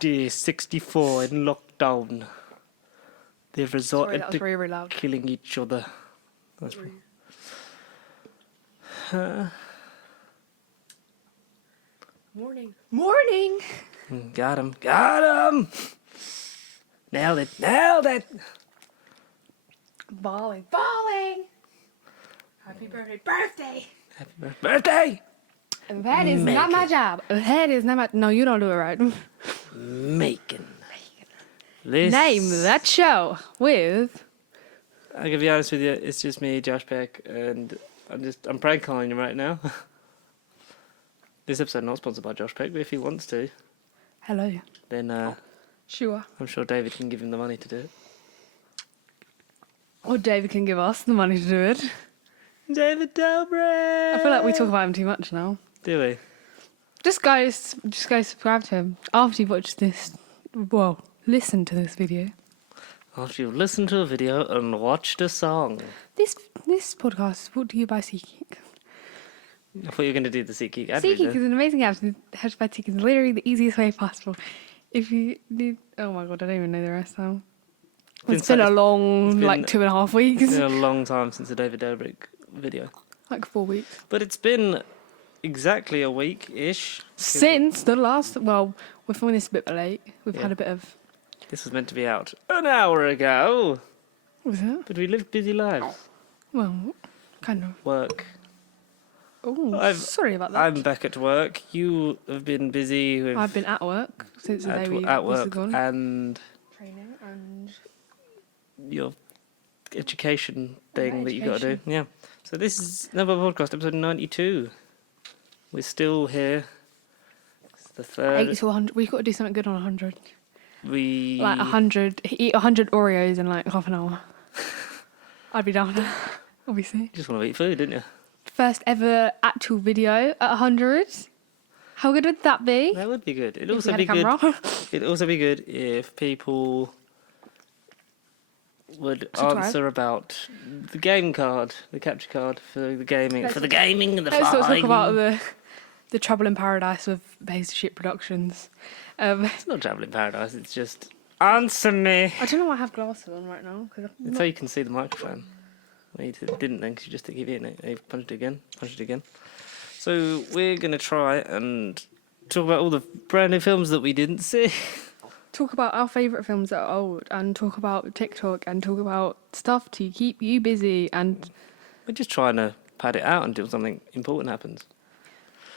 Day 64 in lockdown. They've resorted Sorry, to very loud. killing each other. That's Morning. Morning! Got him. Got him! Nailed it. Nailed it! Bawling. Bawling! Happy birthday! Happy birthday! That is not my job. That is not my... No, you don't do it right. Macon. This... Name that show with... I'm gonna be honest with you, it's just me, Josh Peck, and I'm prank calling you right now. This episode not sponsored by Josh Peck, but if he wants to, Hello. then Sure. I'm sure David can give him the money to do it. Or David can give us the money to do it. David Dobrik! I feel like we talk about him too much now. Do we? Just go subscribe to him after you've watched this. Well, listen to this video. After you've listened to a video and watched a song. This podcast is brought to you by SeatGeek. I thought you were going to do the SeatGeek ad. SeatGeek is an amazing app helped by SeatGeek. It's literally the easiest way possible. If you need... Oh my god, I don't even know the rest now. It's been a long, 2.5 weeks. It's been a long time since the David Dobrik video. Like 4 weeks. But it's been exactly a week-ish. Since the last... Well, we're filming this a bit late. We've had a bit of... This was meant to be out an hour ago. Was it? But we lived busy lives. Well, kind of. Work. Oh, sorry about that. I'm back at work. You have been busy with... I've been at work since the day we at was work gone. and... Training and... Your education thing that you got to do. Yeah. So this is another podcast, episode 92. We're still here. It's the third. 80 to 100. We've got to do something good on 100. Like 100. Eat 100 Oreos in like half an hour. I'd be down, obviously. You just want to eat food, didn't you? First ever actual video at 100. How good would that be? That would be good. It'd If also we be had a good. camera. It'd also be good if people would Subscribe. answer about the game card, the capture card for the gaming, and the flying. Let's not talk about the trouble in paradise with Base Ship Productions. It's not Travel in Paradise. It's just answer me. I don't know why I have glasses on right now. It's so you can see the microphone. Well, you didn't then because you just keep hitting it. You punched it again. So we're going to try and talk about all the brand new films that we didn't see. Talk about our favourite films that are old and talk about TikTok and talk about stuff to keep you busy and... We're just trying to pad it out until something important happens.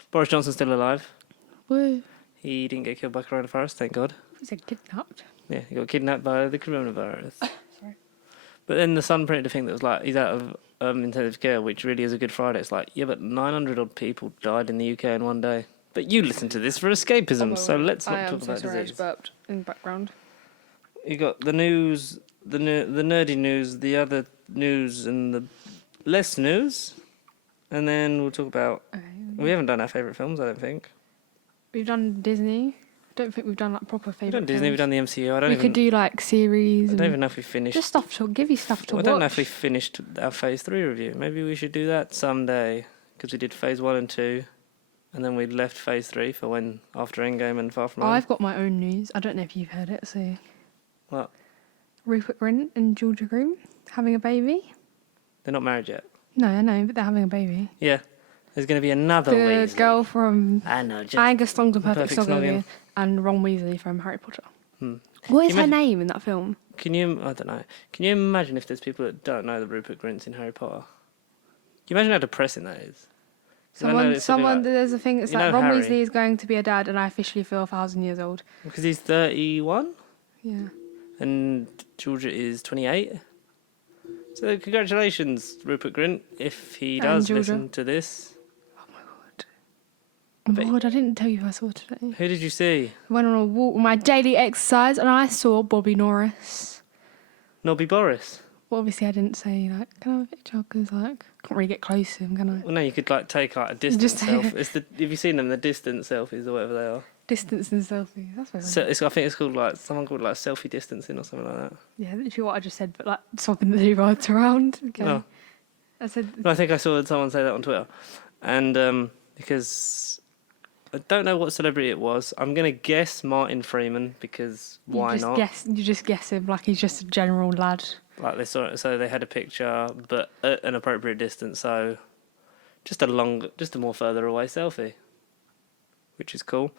Boris Johnson's still alive. Woo. He didn't get killed by coronavirus, thank God. Was he kidnapped? Yeah, he got kidnapped by the coronavirus. Sorry. But then the Sun printed a thing that was like, he's out of intensive care, which really is a Good Friday. It's like, yeah, but 900 odd people died in the UK in one day. But you listen to this for escapism, so let's not talk about disease. I just burped in the background. You got the news, the nerdy news, the other news, and the less news. And then we'll talk about... We haven't done our favourite films, I don't think. We've done Disney. I don't think we've done like proper favourite We've done Disney, films. we've done the MCU. We could do like series. I don't even know if we finished... Just stuff to... Give you stuff to watch. I don't know if we finished our Phase 3 review. Maybe we should do that someday. Because we did Phase 1 and 2. And then we left Phase 3 for when after Endgame and Far From Home. I've got my own news. I don't know if you've heard it, so... What? Rupert Grint and Georgia Groom having a baby. They're not married yet. No, I know, but they're having a baby. Yeah. There's going to be another The Weasley. girl from I know, just Angus Thongs and Perfect Perfect Snogging Snogging. and Ron Weasley from Harry Potter. Hmm. What is Can you her name in that film? Can you... I don't know. Can you imagine if there's people that don't know the Rupert Grints in Harry Potter? Can you imagine how depressing that is? There's a thing that's you like, know Ron Harry. Weasley is going to be a dad and I officially feel 1,000 years old. Because he's 31 Yeah. and Georgia is 28. So congratulations, Rupert Grint, if he And does Georgia. listen to this. Oh my god, I didn't tell you who I saw today. Who did you see? I went on a walk with my daily exercise and I saw Bobby Norris. Nobby Boris. Well, obviously I didn't say, like, can I have a picture? Because, like, I can't really get close to him, can I? Well, no, you could like take like a distance Just- selfie. Have you seen them? The distance selfies or whatever they are. Distance and selfie. That's very So I think it's called like someone called like selfie distancing or something like that. Yeah, literally what I just said, but like something that he rides around. Okay. Oh. I said, No, I think I saw someone say that on Twitter, and because I don't know what celebrity it was. I'm going to guess Martin Freeman because why not? You just guess him like he's just a general lad. Like they saw it, so they had a picture, but at an appropriate distance. So just a more further away selfie, which is cool.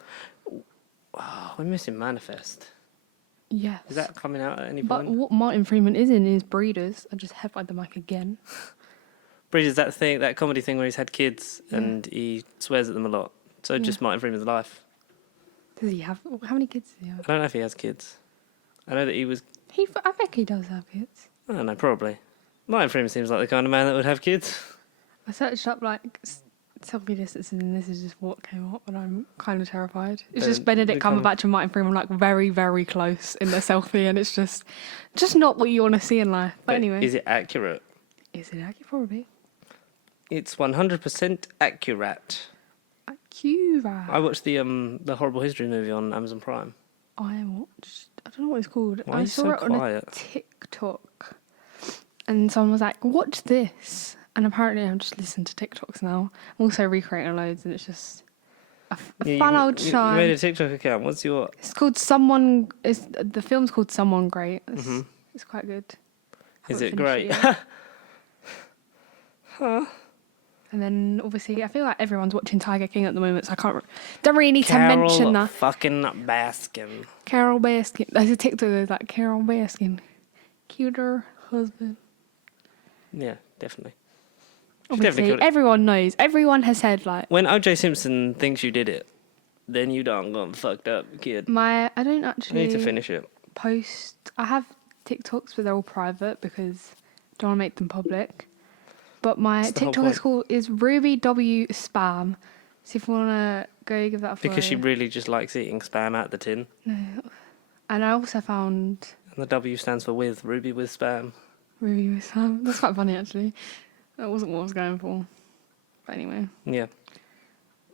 Oh, we're missing Manifest. Yes. Is that coming out at any But point? what Martin Freeman is in is Breeders. I just headbutted the mic again. Bridges, that comedy thing where he's had kids and he swears at them a lot. So just Martin Freeman's life. Does he have? How many kids does he have? I don't know if he has kids. I know that he was. I think he does have kids. I don't know, probably. Martin Freeman seems like the kind of man that would have kids. I searched up like selfie distances, and this is just what came up, and I'm kind of terrified. It's just Benedict Cumberbatch and Martin Freeman like very, very close in their selfie, and it's just not what you want to see in life. But anyway, Is it accurate? is it accurate? Probably. It's 100% accurate. Accurate. I watched the Horrible History movie on Amazon Prime. I watched. I don't know what it's called. Why are I you saw so it on a quiet? TikTok, and someone was like, "Watch this." And apparently, I'm just listening to TikToks now. I'm also recreating loads, and it's just a fun old You time. made a TikTok account. What's your... It's called Someone. The film's called Someone Great. It's quite good. Is Haven't it finished great? yet. And then obviously, I feel like everyone's watching Tiger King at the moment, so I don't really need to mention that. fucking Baskin. Carol Baskin. There's a TikTok that's like Carol Baskin, cuter husband. Yeah, definitely. Obviously, everyone knows. Everyone has said like. When O.J. Simpson thinks you did it, then you done gone fucked up, kid. I don't actually. You need to finish it. Post. I have TikToks, but they're all private because I don't want to make them public. But my That's the whole TikTok is Ruby W Spam. So if you want to go give that a follow. Because she really just likes eating spam out the tin. No. And I also found And the W stands for with, Ruby with spam. Ruby with Spam. That's quite funny actually. That wasn't what I was going for. But anyway. Yeah.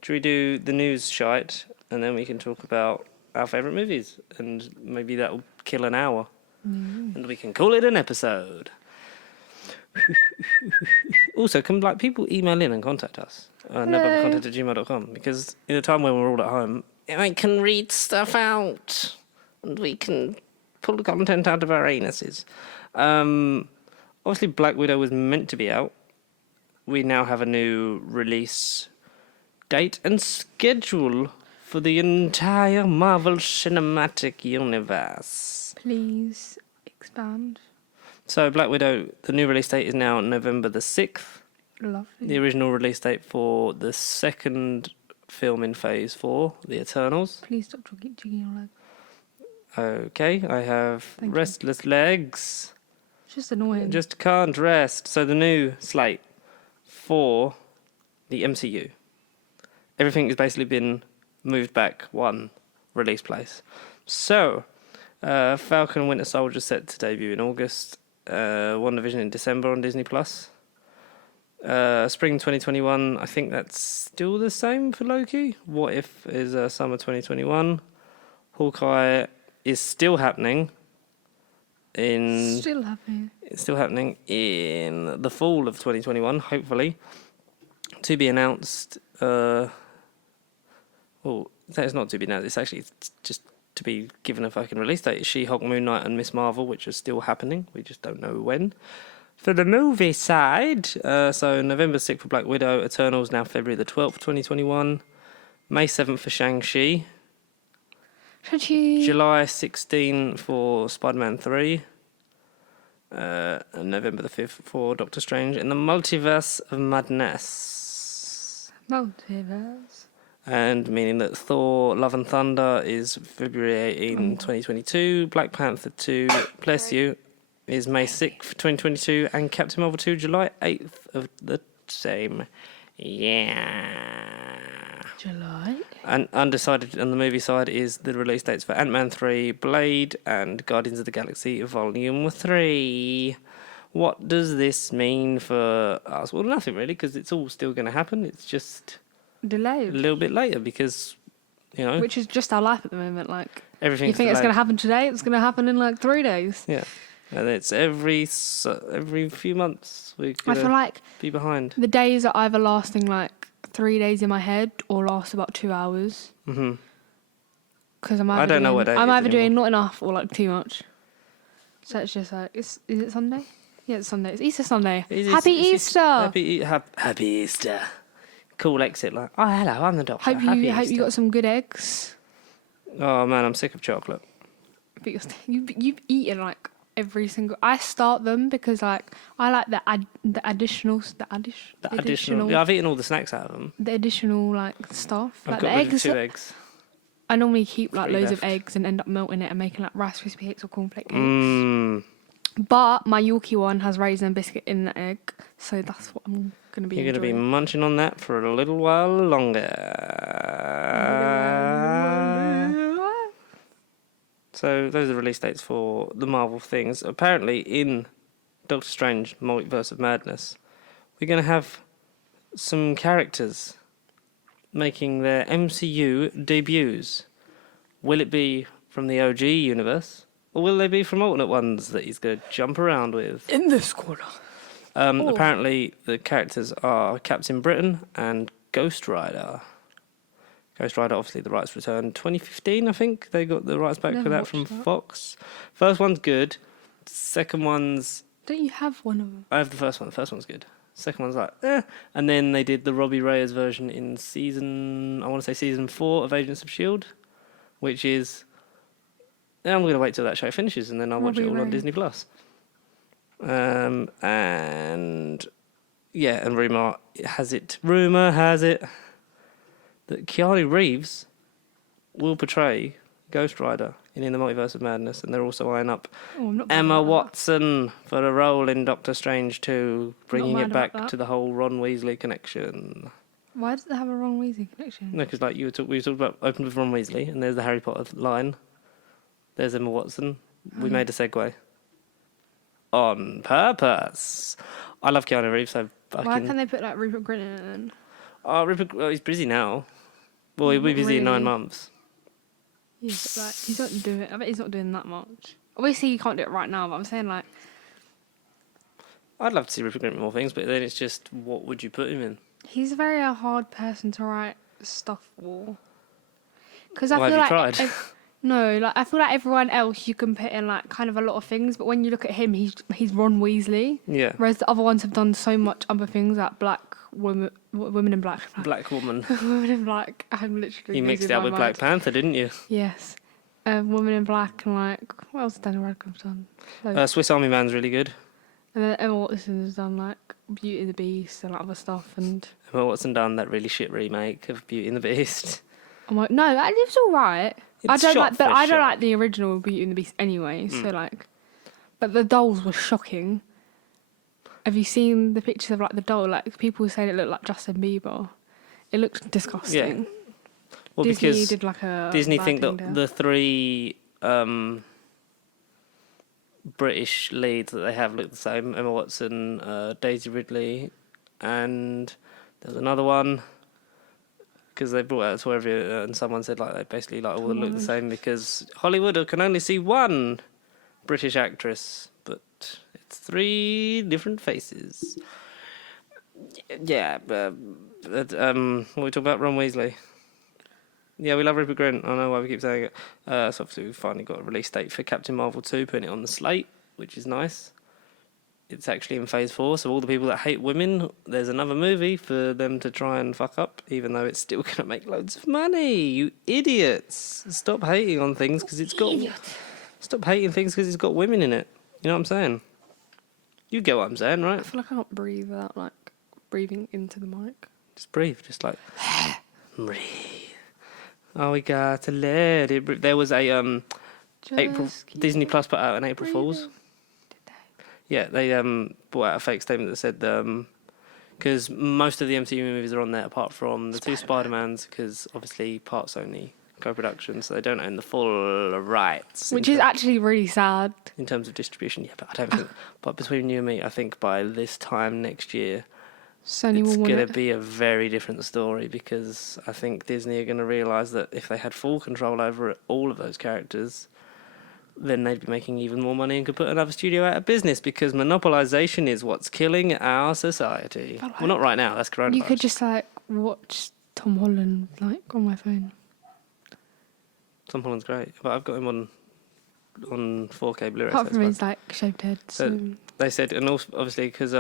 Should we do the news shite and then we can talk about our favourite movies? And maybe that'll kill an hour. And we can call it an episode. Also, can people email in and contact us? Nevercontact@gmail.com, because in a time when we're all at home, I can read stuff out and we can pull the content out of our anuses. Obviously, Black Widow was meant to be out. We now have a new release date and schedule for the entire Marvel Cinematic Universe. Please expand. So Black Widow, the new release date is now November the 6th. Lovely. The original release date for the second film in Phase 4, The Eternals. Please stop jigging your leg. Okay, I have Thank you. Restless Legs. It's just annoying. Just can't rest. So the new slate for the MCU. Everything has basically been moved back one release place. So, Falcon and Winter Soldier set to debut in August. WandaVision in December on Disney+. Spring 2021, I think that's still the same for Loki. What If is summer 2021. Hawkeye is still happening Still happy. It's still happening in the fall of 2021, hopefully. To be announced. It's not to be announced. It's actually just to be given a fucking release date. She-Hulk, Moon Knight, and Miss Marvel, which are still happening. We just don't know when. For the movie side, so November 6th for Black Widow, Eternals now February the 12th, 2021. May 7th for Shang-Chi. July 16 for Spider-Man 3. And November the 5th for Doctor Strange in the Multiverse of Madness. Multiverse. And meaning that Thor Love and Thunder is February 18, 2022. Black Panther 2, bless you, is May 6th, 2022. And Captain Marvel 2, July 8th of the same. Yeah. July. And undecided on the movie side is the release dates for Ant-Man 3, Blade, and Guardians of the Galaxy Volume 3. What does this mean for us? Well, nothing really, because it's all still going to happen. It's just Delayed. a little bit later because, Which is just our life at the moment. Like, everything's you think it's delayed. going to happen today? It's going to happen in like 3 days. Yeah. And it's every few months we're I going feel like be behind. the days are either lasting like like 3 days in my head or last about 2 hours. Mm-hmm. Because I don't know what day it I'm is either doing anymore. not enough or like too much. So it's just like, is it Sunday? Yeah, it's Sunday. It's Easter Sunday. Happy Easter! Happy Easter. Cool exit, like, oh, hello, I'm the doctor. Hope Happy you Easter. got some good eggs. Oh, man, I'm sick of chocolate. But you've eaten like every single. I start them because like I like the additionals. The additional. Yeah, I've eaten all the snacks out of them. The additional like stuff. I've Like got the rid eggs. of 2 eggs. I normally keep like 3 loads left. of eggs and end up melting it and making like Rice Krispie cakes or cornflake cakes. Mmm. But my Yorkie one has raisin biscuit in the egg, so that's what I'm gonna be. You're going to be enjoying. munching on that for a little while longer. So those are the release dates for the Marvel things. Apparently, in Doctor Strange: Multiverse of Madness, we're going to have some characters making their MCU debuts. Will it be from the OG universe, or will they be from alternate ones that he's going to jump around with? In this corner. Apparently, the characters are Captain Britain and Ghost Rider. Ghost Rider, obviously, the rights returned 2015, I think. They got the rights back Never for that from watched that. Fox. First one's good. Second one's... Don't you have one of them? I have the first one. The first one's good. Second one's like, eh. And then they did the Robbie Reyes version in season 4 of Agents of S.H.I.E.L.D., which is... I'm going to wait till that show finishes and then I'll watch it all on Disney+. And... Yeah, and rumour has it that Keanu Reeves will portray Ghost Rider in the Multiverse of Madness, and they're also eyeing up I'm not Emma Watson for a role in Doctor Strange 2, bringing it back to the whole Ron Weasley connection. Why does it have a Ron Weasley connection? No, because like we were talking about open with Ron Weasley, and there's the Harry Potter line. There's Emma Watson. We made a segue. On purpose. I love Keanu Reeves. Why can't they put like Rupert Grint in it then? Oh, Rupert, well, he's busy now. Well, he'll be busy in 9 months. Yeah, but like he's not doing. I bet he's not doing that much. Obviously, you can't do it right now. But I'm saying like, I'd love to see Rupert Grint in more things, but then it's just, what would you put him in? he's a very hard person to write stuff for. Because I Why feel have like you tried? no, like I feel like everyone else you can put in like kind of a lot of things, but when you look at him, he's Ron Weasley. Yeah. Whereas the other ones have done so much other things, like women in black. Black woman. Women in black. I'm literally. You mixed losing it up my with Black mind. Panther, didn't you? Yes. Woman in black and like what else has Daniel Radcliffe done? Loads. Swiss Army Man's really good. And then Emma Watson has done like Beauty and the Beast and like, other stuff. And Emma Watson done that really shit remake of Beauty and the Beast. I'm like, no, that it's all right. I It's don't shot like, but for I don't shot. like the original Beauty and the Beast anyway. So like, but the dolls were shocking. Have you seen the pictures of like the doll? Like people saying it looked like Justin Bieber. It looked disgusting. Yeah. Well, Disney because did like a Disney bad think thing that there. the 3 British leads that they have look the same. Emma Watson, Daisy Ridley, and there's another one. Because they brought out a toy review and someone said like they basically like all look the same because Hollywood can only see one British actress, but it's 3 different faces. Yeah, what we talking about? Ron Weasley. Yeah, we love Rupert Grint. I don't know why we keep saying it. So obviously we've finally got a release date for Captain Marvel 2, putting it on the slate, which is nice. It's actually in phase 4, so all the people that hate women, there's another movie for them to try and fuck up, even though it's still going to make loads of money. You idiots! Stop hating on things because it's got. Stop hating things because it's got women in it. You know what I'm saying? You get what I'm saying, right? I feel like I can't breathe without like breathing into the mic. Just breathe, just like breathe. Oh, we got to let it breathe. There was a April Disney Plus put out an April Fool's. Yeah, they brought out a fake statement that said because most of the MCU movies are on there apart from the 2 Spider-Mans, because obviously part Sony co-production, so they don't own the full rights. Which is actually really sad. In terms of distribution, yeah, but I don't think. But between you and me, I think by this time next year, Sony it's will want going it. to be a very different story, because I think Disney are going to realise that if they had full control over all of those characters, then they'd be making even more money and could put another studio out of business, because monopolisation is what's killing our society. Well, not right now, that's coronavirus. You could just like watch Tom Holland like on my phone. Tom Holland's great, but I've got him on 4K Blu-ray. Apart So from it's his fine. like shaved head. So So they said, and also obviously because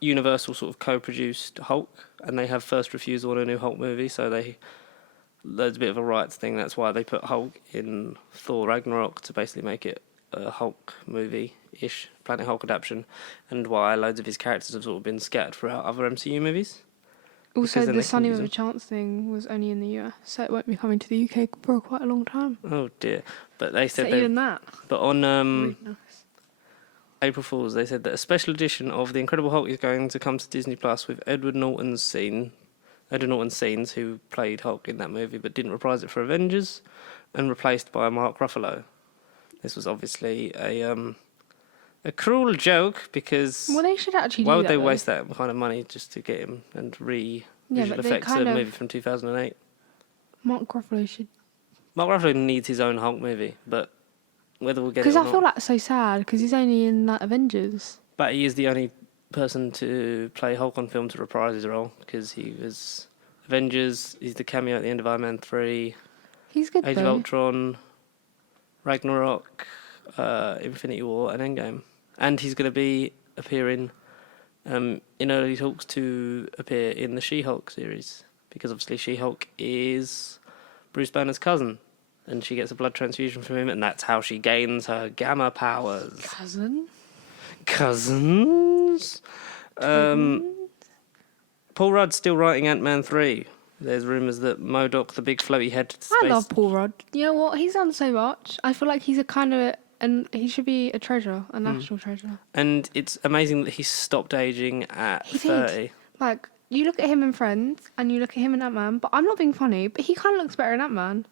Universal sort of co-produced Hulk, and they have first refusal on a new Hulk movie, so there's a bit of a rights thing. That's why they put Hulk in Thor Ragnarok to basically make it a Hulk movie-ish, Planet Hulk adaptation, and why loads of his characters have sort of been scattered throughout other MCU movies. also Because then the they can Sunny use with a them. Chance thing was only in the US, so it won't be coming to the UK for quite a long time. Oh dear! But they So said they. even that, But on really nice. April Fools, they said that a special edition of The Incredible Hulk is going to come to Disney Plus with Edward Norton's scenes, who played Hulk in that movie but didn't reprise it for Avengers, and replaced by Mark Ruffalo. This was obviously a cruel joke because Well, they should actually why do would that, they though. waste that kind of money just to get him and Yeah, visual but they effects a kind of- movie from 2008? Mark Ruffalo should. Mark Ruffalo needs his own Hulk movie, but whether we'll get it Because or I not. feel like so sad because he's only in like Avengers. But he is the only person to play Hulk on film to reprise his role because he was Avengers. He's the cameo at the end of Iron Man 3, He's good Age of though. Ultron, Ragnarok, Infinity War, and Endgame. And he's going to be appearing in early talks to appear in the She-Hulk series because obviously She-Hulk is Bruce Banner's cousin. And she gets a blood transfusion from him, and that's how she gains her gamma powers. Cousin. Cousins. Paul Rudd's still writing Ant-Man 3. There's rumours that MODOK, the big floaty head space... I love Paul Rudd. You know what? He's done so much. I feel like he's a kind of, and he should be a treasure, a national treasure. And it's amazing that he stopped aging at He 30. did. Like, you look at him in Friends, and you look at him in Ant-Man, but I'm not being funny, but he kind of looks better in Ant-Man.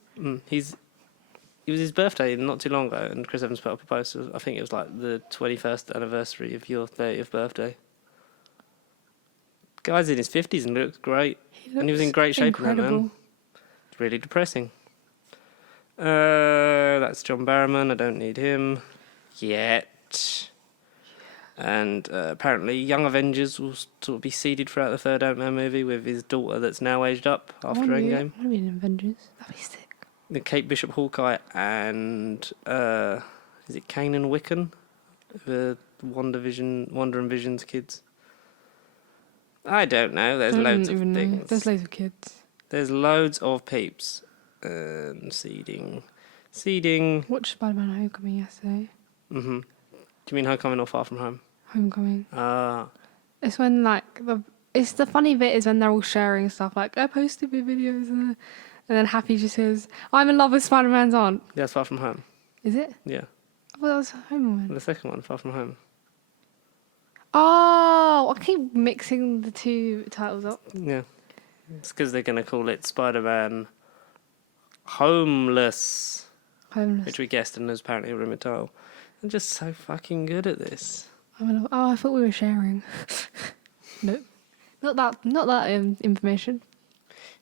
It was his birthday not too long ago, and Chris Evans put up a post. I think it was like the 21st anniversary of your 30th birthday. Guy's in his 50s and looks great. And he was in great shape in that, man. It's really depressing. That's John Barrowman. I don't need him yet. And apparently Young Avengers will sort of be seeded throughout the third Ant-Man movie with his daughter that's now aged up after Endgame. I want to be in Avengers. That'd be sick. The Kate Bishop Hawkeye and is it Kanan Wiccan? The Wonder and Vision's kids. I don't know. There's loads of things. There's loads of kids. There's loads of peeps. Seeding. Watched Spider-Man Homecoming yesterday. Do you mean Homecoming or Far From Home? Homecoming. Ah. It's when it's the funny bit is when they're all sharing stuff like I posted my videos and then Happy just says I'm in love with Spider-Man's aunt. That's Far From Home. Is it? Yeah. Well, that was Homecoming. The second one, Far From Home. Oh, I keep mixing the two titles up. Yeah. It's because they're going to call it Spider-Man Homeless. Homeless. Which we guessed and is apparently a rumored title. I'm just so fucking good at this. I thought we were sharing. Nope. Not that information.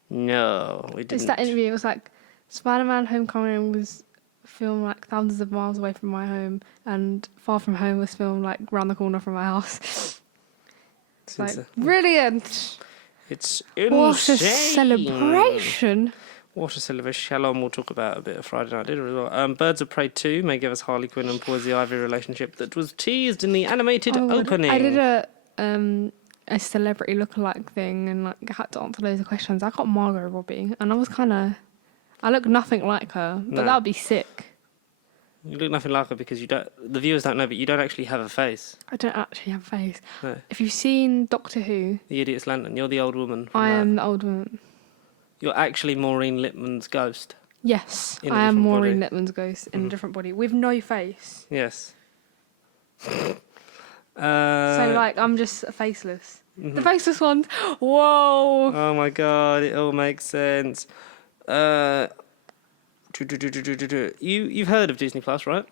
No, we didn't. It's that interview. It was like Spider-Man Homecoming was filmed like thousands of miles away from my home, and Far From Home was filmed like round the corner from my house. It's like brilliant. It's insane. What a celebration! What a celebration. Shalom, we'll talk about a bit of Friday Night Dinner as well. Birds of Prey 2 may give us Harley Quinn and Poison Ivy relationship that was teased in the animated opening. I did a celebrity lookalike thing and like had to answer loads of questions. I got Margot Robbie, and I look nothing like her, but that would be sick. You look nothing like her because the viewers don't know, but you don't actually have a face. I don't actually have a face. No. If you've seen Doctor Who, The Idiot's Lantern, you're the old woman. I am the old woman. You're actually Maureen Lipman's ghost. Yes, In a I am different Maureen body. Lipman's ghost in a different body with no face. Yes. So like I'm just faceless. The faceless ones. Whoa. Oh my god, it all makes sense. You've heard of Disney Plus, right?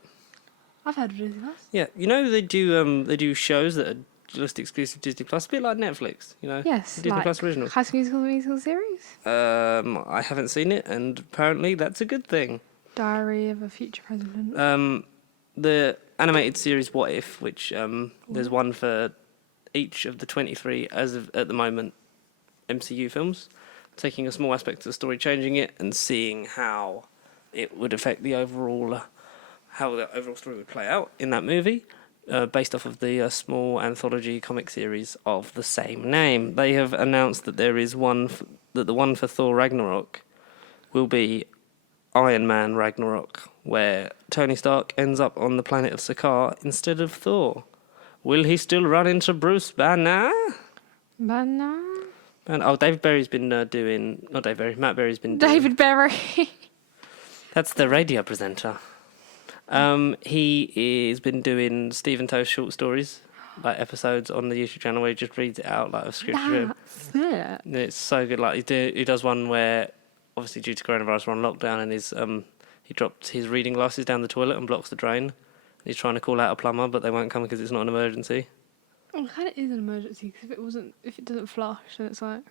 I've heard of Disney Plus. Yeah, you know they do shows that are just exclusive Disney Plus, a bit like Netflix, you know. Yes, Disney like Plus original. High School Musical series. I haven't seen it, and apparently that's a good thing. Diary of a Future President. The animated series What If, which there's one for each of the 23 at the moment MCU films, taking a small aspect of the story, changing it, and seeing how it would affect the overall, how the overall story would play out in that movie, based off of the small anthology comic series of the same name. They have announced that there is that the one for Thor Ragnarok will be Iron Man Ragnarok, where Tony Stark ends up on the planet of Sakaar instead of Thor. Will he still run into Bruce Banner? Banner? And David Berry's been doing... Not David Berry, Matt Berry's been doing... David Berry. That's the radio presenter. He has been doing Stephen Toast short stories, like episodes on the YouTube channel where he just reads it out like a script to him. It's so good. Like he does one where, obviously due to coronavirus, we're on lockdown, and he dropped his reading glasses down the toilet and blocks the drain. He's trying to call out a plumber, but they won't come because it's not an emergency. Oh, kind of is an emergency because if it doesn't flush, then it's like.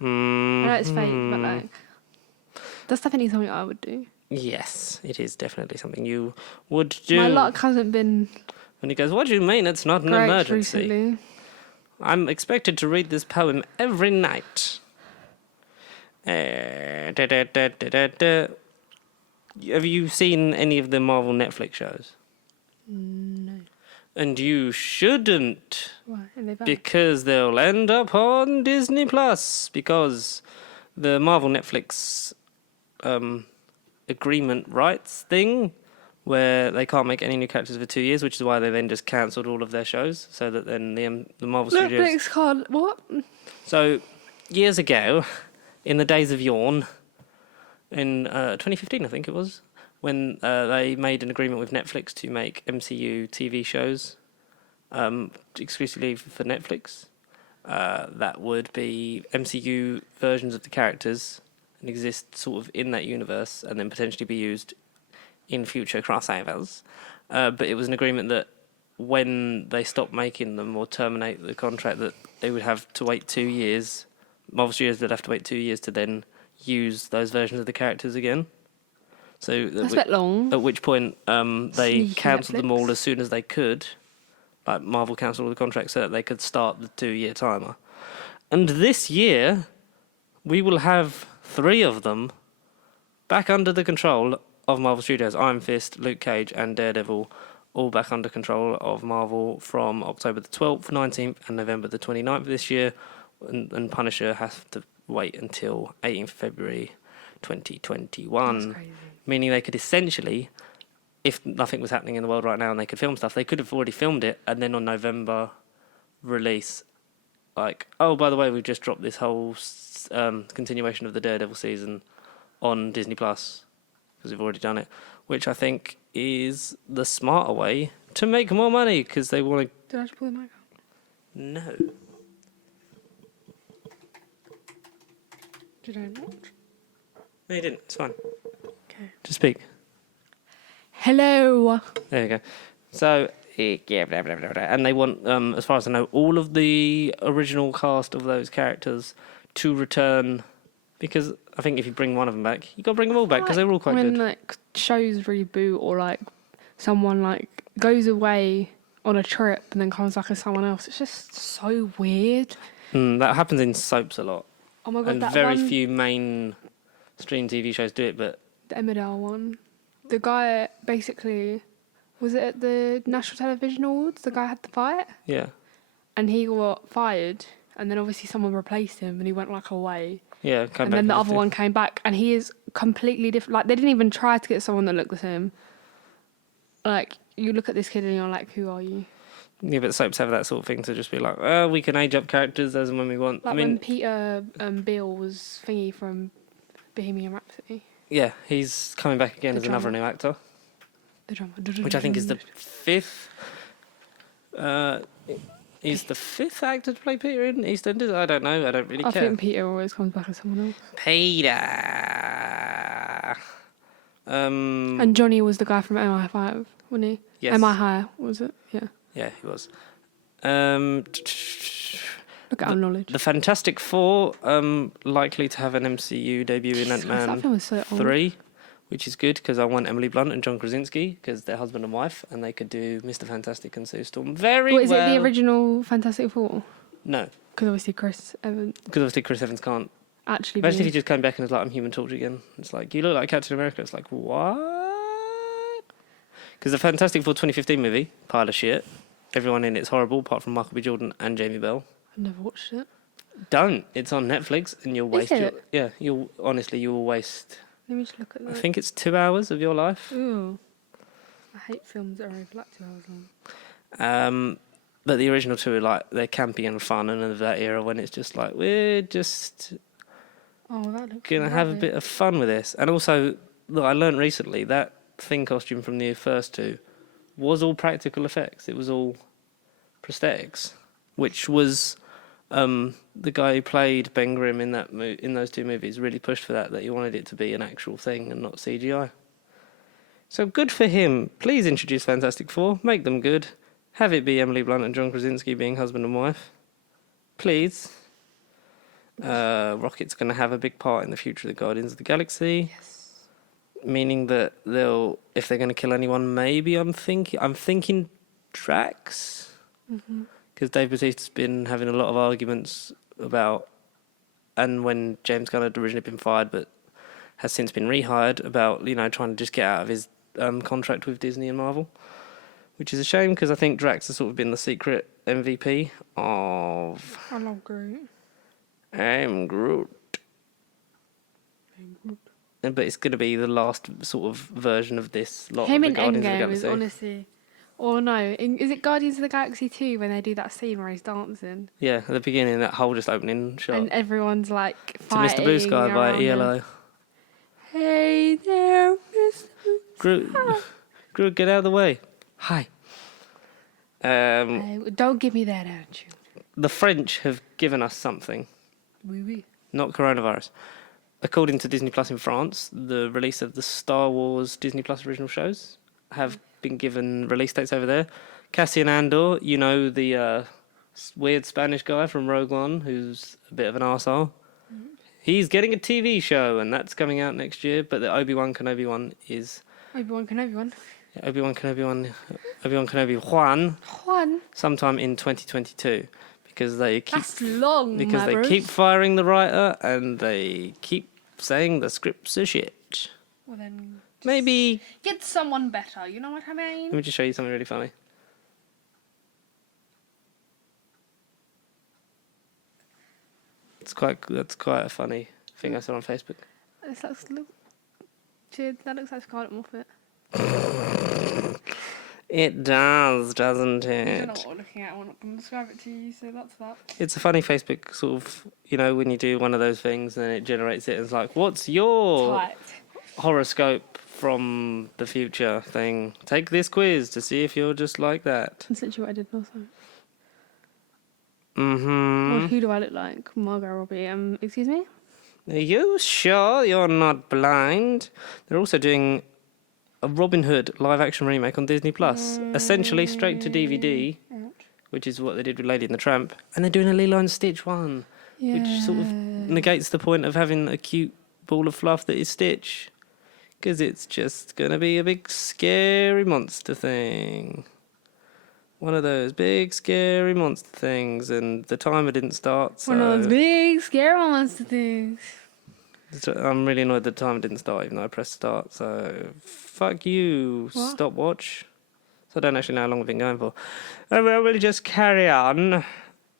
I Mm-hmm. know it's fake, but like, that's definitely something I would do. Yes, it is definitely something you would do. My luck hasn't been. And he goes, "What do you mean it's not an great emergency? Recently. I'm expected to read this poem every night." Da, da, da, da, da, da. Have you seen any of the Marvel Netflix shows? No. And you shouldn't, Why? Are they bad? because they'll end up on Disney Plus. Because the Marvel Netflix agreement rights thing, where they can't make any new characters for 2 years, which is why they then just cancelled all of their shows, so that then the Marvel Studios. Netflix can't. What? So years ago, in the days of Yawn, in 2015, I think it was, when they made an agreement with Netflix to make MCU TV shows exclusively for Netflix. That would be MCU versions of the characters and exist sort of in that universe and then potentially be used in future crossovers. But it was an agreement that when they stopped making them or terminate the contract, that they would have to wait 2 years. Marvel Studios would have to wait 2 years to then use those versions of the characters again. So That's a bit long. at which point they Sneaky cancelled them all Netflix. as soon as they could. Like Marvel cancelled all the contracts so that they could start the 2-year timer. And this year, we will have 3 of them back under the control of Marvel Studios. Iron Fist, Luke Cage, and Daredevil, all back under control of Marvel from October the 12th, 19th, and November the 29th this year. And Punisher has to wait until 18th February 2021. That's crazy. Meaning they could essentially, if nothing was happening in the world right now and they could film stuff, they could have already filmed it and then on November release, like, oh, by the way, we've just dropped this whole continuation of the Daredevil season on Disney Plus because we've already done it, which I think is the smarter way to make more money because they want to. Did I just pull the mic out? No. Did I not? No, you didn't. It's fine. Okay. Just speak. Hello. There you go. So, yeah, blah, blah, blah, blah. And they want, as far as I know, all of the original cast of those characters to return, because I think if you bring one of them back, you got to bring them all back because they were all quite when, good. like, shows reboot or, like, someone, like, goes away on a trip and then comes back as someone else, it's just so weird. That happens in soaps a lot. Oh my God, And that very one, few mainstream TV shows do it, but the Emmerdale one. The guy basically, was it at the National Television Awards? The guy had the fight? yeah. And he got fired, and then obviously someone replaced him, and he went like away. Yeah, And then the other one came back, and he is completely different. Like, they didn't even try to get someone that looked the same. Like, you look at this kid and you're like, who are you? Yeah, but soaps have that sort of thing to just be like, oh, we can age up characters as and when we want. Like I mean, when Peter Beale was thingy from Bohemian Rhapsody. yeah, he's coming back again The as another drummer. new actor, The drummer. which I think is the 5th. He's the 5th actor to play Peter in EastEnders. I don't know. I don't really I care. think Peter always comes back as someone else. Peter. And Johnny was the guy from MI5, wasn't he? Yes. MI High, was it? Yeah. Yeah, he was. Look at our knowledge. The Fantastic Four, likely to have an MCU debut in Jesus Christ, that Ant-Man film was so old. 3, which is good because I want Emily Blunt and John Krasinski because they're husband and wife and they could do Mr. Fantastic and Sue Storm very What, is well. it the original Fantastic Four? No, Because obviously Chris Evans Because obviously Chris Evans can't. actually. Imagine if Be... he just came back and was like, I'm Human Torch again. It's like, you look like Captain America. It's like, what? Because the Fantastic Four 2015 movie, pile of shit. Everyone in it's horrible, apart from Michael B. Jordan and Jamie Bell. I never watched it. Don't. It's on Netflix, and you'll waste your... it? Yeah, you'll waste... Let me just look at I that. think it's 2 hours of your life. Ooh. I hate films that are over like 2 hours long. But the original two are like, they're campy and fun, and of that era when it's just like, we're just Oh, that looks gonna have a lovely. bit of fun with this. And also, look, I learned recently that Thing costume from the first two was all practical effects. It was all prosthetics, which was the guy who played Ben Grimm in that in those two movies really pushed for that he wanted it to be an actual thing and not CGI. So good for him. Please introduce Fantastic Four. Make them good. Have it be Emily Blunt and John Krasinski being husband and wife. Please. Rocket's going to have a big part in the future of the Guardians of the Galaxy. Yes. Meaning that if they're going to kill anyone, maybe I'm thinking Drax. Because Dave Bautista's been having a lot of arguments about, and when James Gunn had originally been fired, but has since been rehired, about trying to just get out of his contract with Disney and Marvel, which is a shame because I think Drax has sort of been the secret MVP of. I love Groot. I'm Groot. But it's going to be the last sort of version of this lot Him of in the Guardians of the Endgame Galaxy. is honestly... Or no, is it Guardians of the Galaxy 2 when they do that scene where he's dancing? Yeah, at the beginning, that whole just opening shot. And everyone's like To fighting Mr. Blue Sky by around him. ELO. Hey there, Mr. Groot, Groot, get out of the way. Hi. Hey, don't give me that attitude. The French have given us something, Oui, oui. not coronavirus. According to Disney Plus in France, the release of the Star Wars Disney Plus original shows have been given release dates over there. Cassian Andor, the weird Spanish guy from Rogue One, who's a bit of an arsehole. He's getting a TV show, and that's coming out next year. But the Obi-Wan Kenobi one is Obi-Wan Kenobi. Obi-Wan Kenobi Juan. sometime in 2022 because they keep That's long, because my they bros. keep firing the writer and they keep saying the scripts are shit. Well then, Maybe get someone better. You know what I mean? let me just show you something really funny. That's quite a funny thing I saw on Facebook. That looks like Scarlet Moffat. It does, doesn't I don't know it? what we're looking at. I'm not going to describe it to you, so that's that. It's a funny Facebook sort of, when you do one of those things and it generates it and it's like, what's your Tight. horoscope from the future thing? Take this quiz to see if you're just like that. That's literally what I did last time. Mm-hmm. Well, who do I look like? Margot Robbie. Excuse me? Are you sure you're not blind? They're also doing a Robin Hood live-action remake on Disney Plus, essentially straight to DVD, which is what they did with Lady and the Tramp, and they're doing a Lilo and Stitch one, which sort of negates the point of having a cute ball of fluff that is Stitch, because it's just gonna be a big scary monster thing. One of those big scary monster things, and the timer didn't start. So One of those big scary monster things. I'm really annoyed the timer didn't start, even though I pressed start. So fuck you, What? stopwatch. So I don't actually know how long we've been going for. We'll just carry on.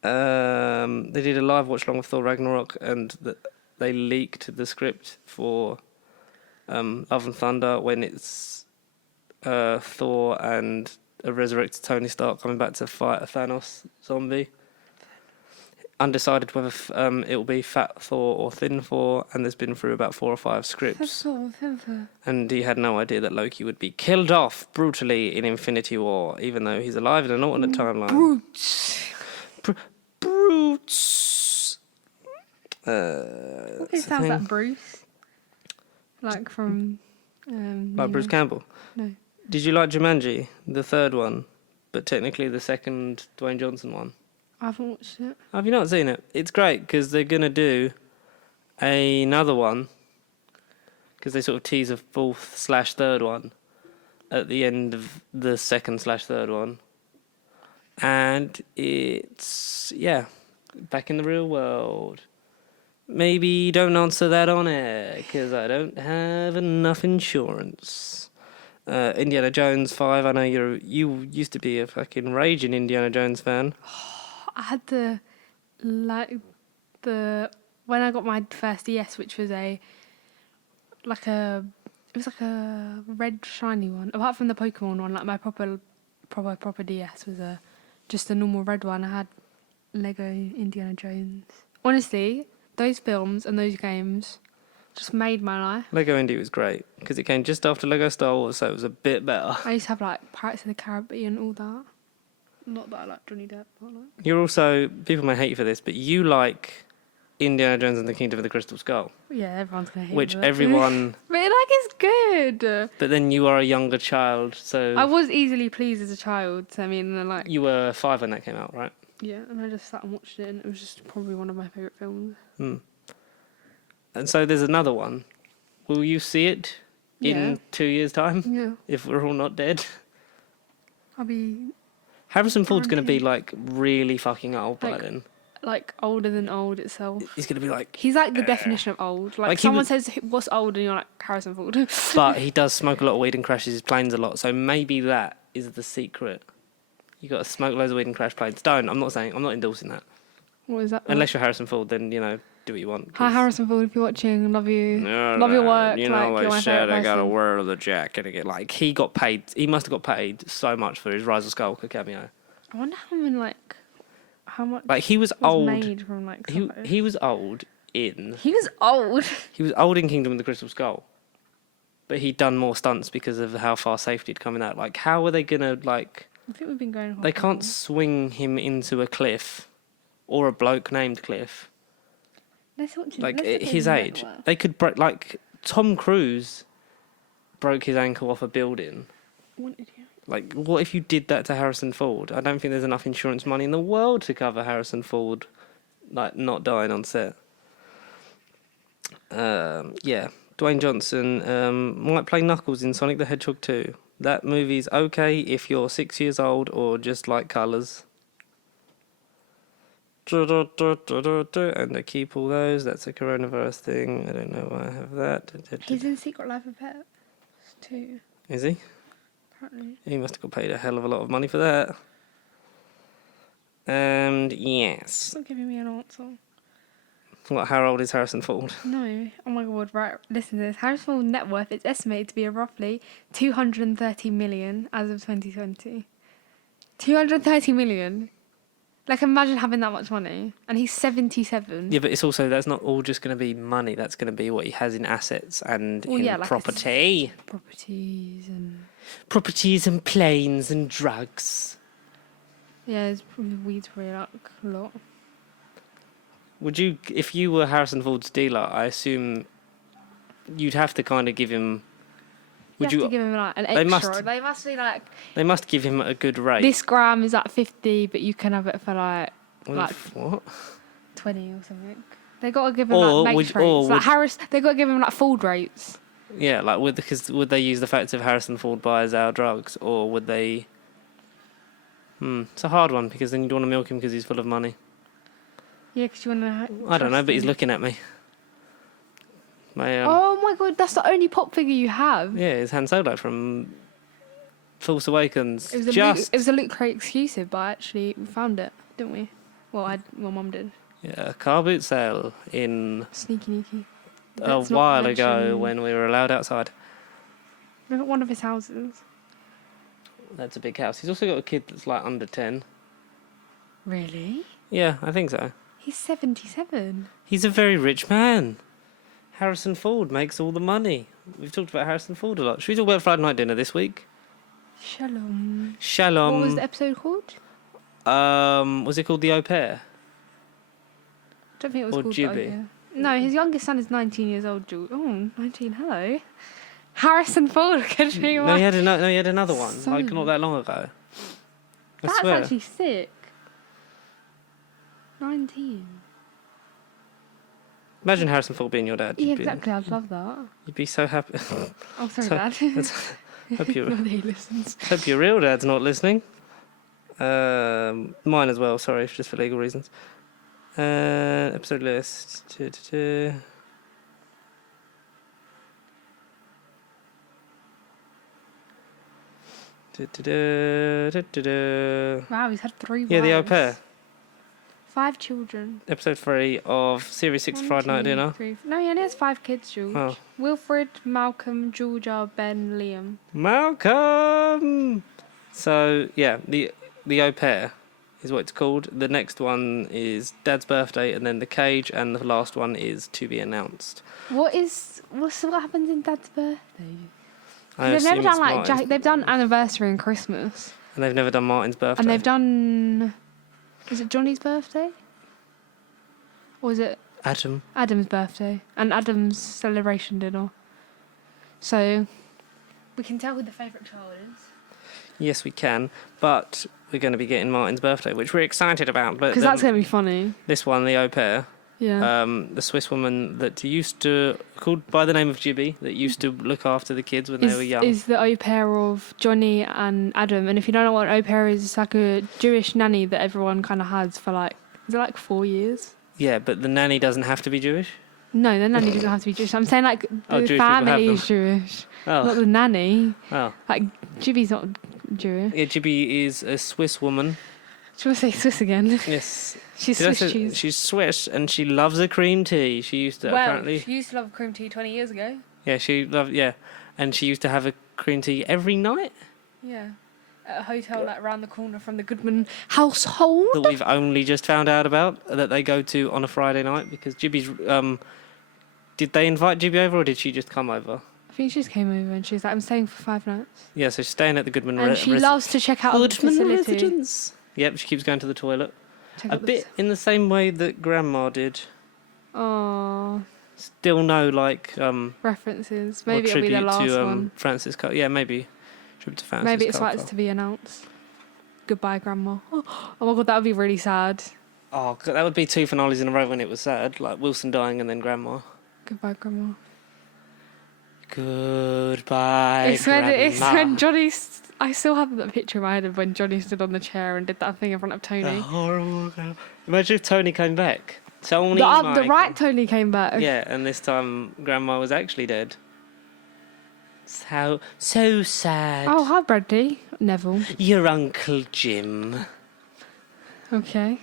They did a live watch long of Thor Ragnarok, and they leaked the script for Love and Thunder when it's Thor and a resurrected Tony Stark coming back to fight a Thanos zombie. Undecided whether it will be Fat Thor or Thin Thor, and there's been through about 4 or 5 scripts. And he had no idea that Loki would be killed off brutally in Infinity War, even though he's alive in an alternate timeline. Brutes. Brutes. It sounds like Bruce. Like from... Like Bruce Campbell. No. Did you like Jumanji, the third one, but technically the second Dwayne Johnson one? I haven't watched it. Have you not seen it? It's great because they're going to do another one because they sort of tease a 4th/3rd one at the end of the 2nd/3rd one. And it's, back in the real world. Maybe don't answer that on air, because I don't have enough insurance. Indiana Jones 5, I know you used to be a fucking raging Indiana Jones fan. I had the when I got my first DS, which was it was like a red shiny one. Apart from the Pokemon one, like my proper DS was just a normal red one. I had Lego Indiana Jones. Honestly, those films and those games just made my life. Lego Indy was great, because it came just after Lego Star Wars, so it was a bit better. I used to have like Pirates of the Caribbean, all that. Not that I like Johnny Depp, but like. You're also, people may hate you for this, but you like Indiana Jones and the Kingdom of the Crystal Skull. Yeah, everyone's gonna hate Which me. everyone... But like, it's good. But then you are a younger child, so... I was easily pleased as a child. I mean, like... You were 5 when that came out, right? Yeah, and I just sat and watched it, and it was just probably one of my favourite films. And so there's another one. Will you see it in 2 years' time? Yeah. If we're all not dead? I'll be... Harrison Ford's going to be, like, really fucking old by Like, then. Like, older than old itself. He's going to be like... He's like the definition of old. Like someone says, what's old? And you're like, Harrison Ford. But he does smoke a lot of weed and crashes his planes a lot, so maybe that is the secret. You got to smoke loads of weed and crash planes. Don't. I'm not endorsing that. What is that? Unless you're Harrison Ford, then, you know, do what you want. Hi, Harrison Ford, if you're watching, love you. Love your work. You know, you're my said I got to person. wear the jacket again. Like, he must have got paid so much for his Rise of Skywalker cameo. I wonder how much Like, he was was old. made from, like, He was old in... He was old. He was old in Kingdom of the Crystal Skull. But he'd done more stunts because of how far safety had come out. Like, how are they going to, like... I think we've been going... They can't swing him into a cliff. Or a bloke named Cliff. Like, at his age. They could break... Like, Tom Cruise broke his ankle off a building. What an idiot. Like, what if you did that to Harrison Ford? I don't think there's enough insurance money in the world to cover Harrison Ford, like, not dying on set. Yeah. Dwayne Johnson might play Knuckles in Sonic the Hedgehog 2. That movie's okay if you're 6 years old or just like colours. And I keep all those. That's a coronavirus thing. I don't know why I have that. He's in Secret Life of Pets too. Is he? Apparently. He must have got paid a hell of a lot of money for that. And yes. It's not giving me an answer. What, how old is Harrison Ford? No. Oh my god, right. Listen to this. Harrison Ford's net worth is estimated to be roughly 230 million as of 2020. 230 million? Like, imagine having that much money. And he's 77. Yeah, but it's also, that's not all just going to be money. That's going to be what he has in assets and in property. Properties and planes and drugs. Yeah, it's probably weeds probably like a lot. Would you, if you were Harrison Ford's dealer, I assume you'd have to kind of give him... You have to give him like an extra. They must be like... They must give him a good rate. This gram is like 50, but you can have it for like what? 20 or something. They got to give him like mates rates. Like they got to give him like Ford rates. Yeah, like because would they use the fact of Harrison Ford buys our drugs, or would they... It's a hard one, because then you'd want to milk him because he's full of money. Yeah, because you want to... I don't know, but he's looking at me. Oh my god, that's the only pop figure you have. Yeah, it's Han Solo from Force Awakens. It was a Loot Crate exclusive, but actually we found it, didn't we? Well, my mum did. Yeah, a car boot sale in... Sneaky. A while ago when we were allowed outside. Look at one of his houses. That's a big house. He's also got a kid that's like under 10. Really? Yeah, I think so. He's 77. He's a very rich man. Harrison Ford makes all the money. We've talked about Harrison Ford a lot. Should we talk about Friday Night Dinner this week? Shalom. Shalom. What was the episode called? Was it called The Au Pair? I don't think it was called Jibby. The Au Pair. No, his youngest son is 19 years old. Oh, 19, hello. Harrison Ford, could be No, he had another one, So- like not that long ago. I That's swear. actually sick. 19. Imagine Harrison Ford being your dad. Yeah, exactly. I'd love that. You'd be so happy. Oh, sorry, Dad. Hope Not that he listens. your real dad's not listening. Mine as well, sorry, just for legal reasons. Episode list. Wow, he's had 3 wives. Yeah, the au pair. 5 children. Episode 3 of Series 6 1, Friday Night 2, Dinner. 3. No, he only has 5 kids, George. Oh. Wilfred, Malcolm, Georgia, Ben, Liam. Malcolm! So, yeah, the au pair is what it's called. The next one is Dad's Birthday, and then The Cage, and the last one is To Be Announced. What happens in Dad's birthday? I They've never assume done it's like Martin's. they've done anniversary and Christmas, And they've never done Martin's birthday. and they've done. Is it Johnny's birthday? Or is it Adam. Adam's birthday and Adam's celebration dinner? So we can tell who the favourite child is. Yes, we can, but we're going to be getting Martin's birthday, which we're excited about. But Because that's going to be funny. this one, the au pair, Yeah. the Swiss woman that used to, called by the name of Gibby, that used to look after the kids when they were young. Is the au pair of Johnny and Adam. And if you don't know what an au pair is, it's like a Jewish nanny that everyone kind of has for like, is it like 4 years? Yeah, but the nanny doesn't have to be Jewish. No, the nanny doesn't have to be Jewish. I'm saying like Oh, the Jewish people have family them. is Jewish, not Oh, the nanny. oh. Like Gibby's not Jewish. Yeah, Gibby is a Swiss woman. Do you want to say Swiss again? Yes. She's Did I Swiss say- cheese. She's Swiss, and she loves a cream tea. She used to apparently. she used to love cream tea 20 years ago. Yeah, she loved. Yeah, and she used to have a cream tea every night. Yeah. At a hotel like around the corner from the Goodman household. That we've only just found out about that they go to on a Friday night because Gibby's. Did they invite Gibby over, or did she just come over? I think she just came over and she was like, I'm staying for 5 nights. Yeah, so she's staying at the Goodman. And she loves to check out the Goodman facility. residence. Yep, she keeps going to the toilet. Check A out the bit in the same way that Grandma did. Oh, Still no like references. or Maybe it'll be the tribute last to one. Francis Cole. Yeah, maybe tribute to Francis. Maybe it's Cole. like it's to be announced. Goodbye, Grandma. Oh my god, that would be really sad. Oh, that would be 2 finales in a row when it was sad, like Wilson dying and then Grandma. Goodbye, Grandma. Goodbye, It's when Grandma. Johnny's. I still have that picture in my head of when Johnny stood on the chair and did that thing in front of The Tony. horrible. Imagine if Tony came back. Tony, The right Tony came back. Yeah, and this time Grandma was actually dead. So sad. Oh, hi, Bradley. Neville. Your Uncle Jim. Okay.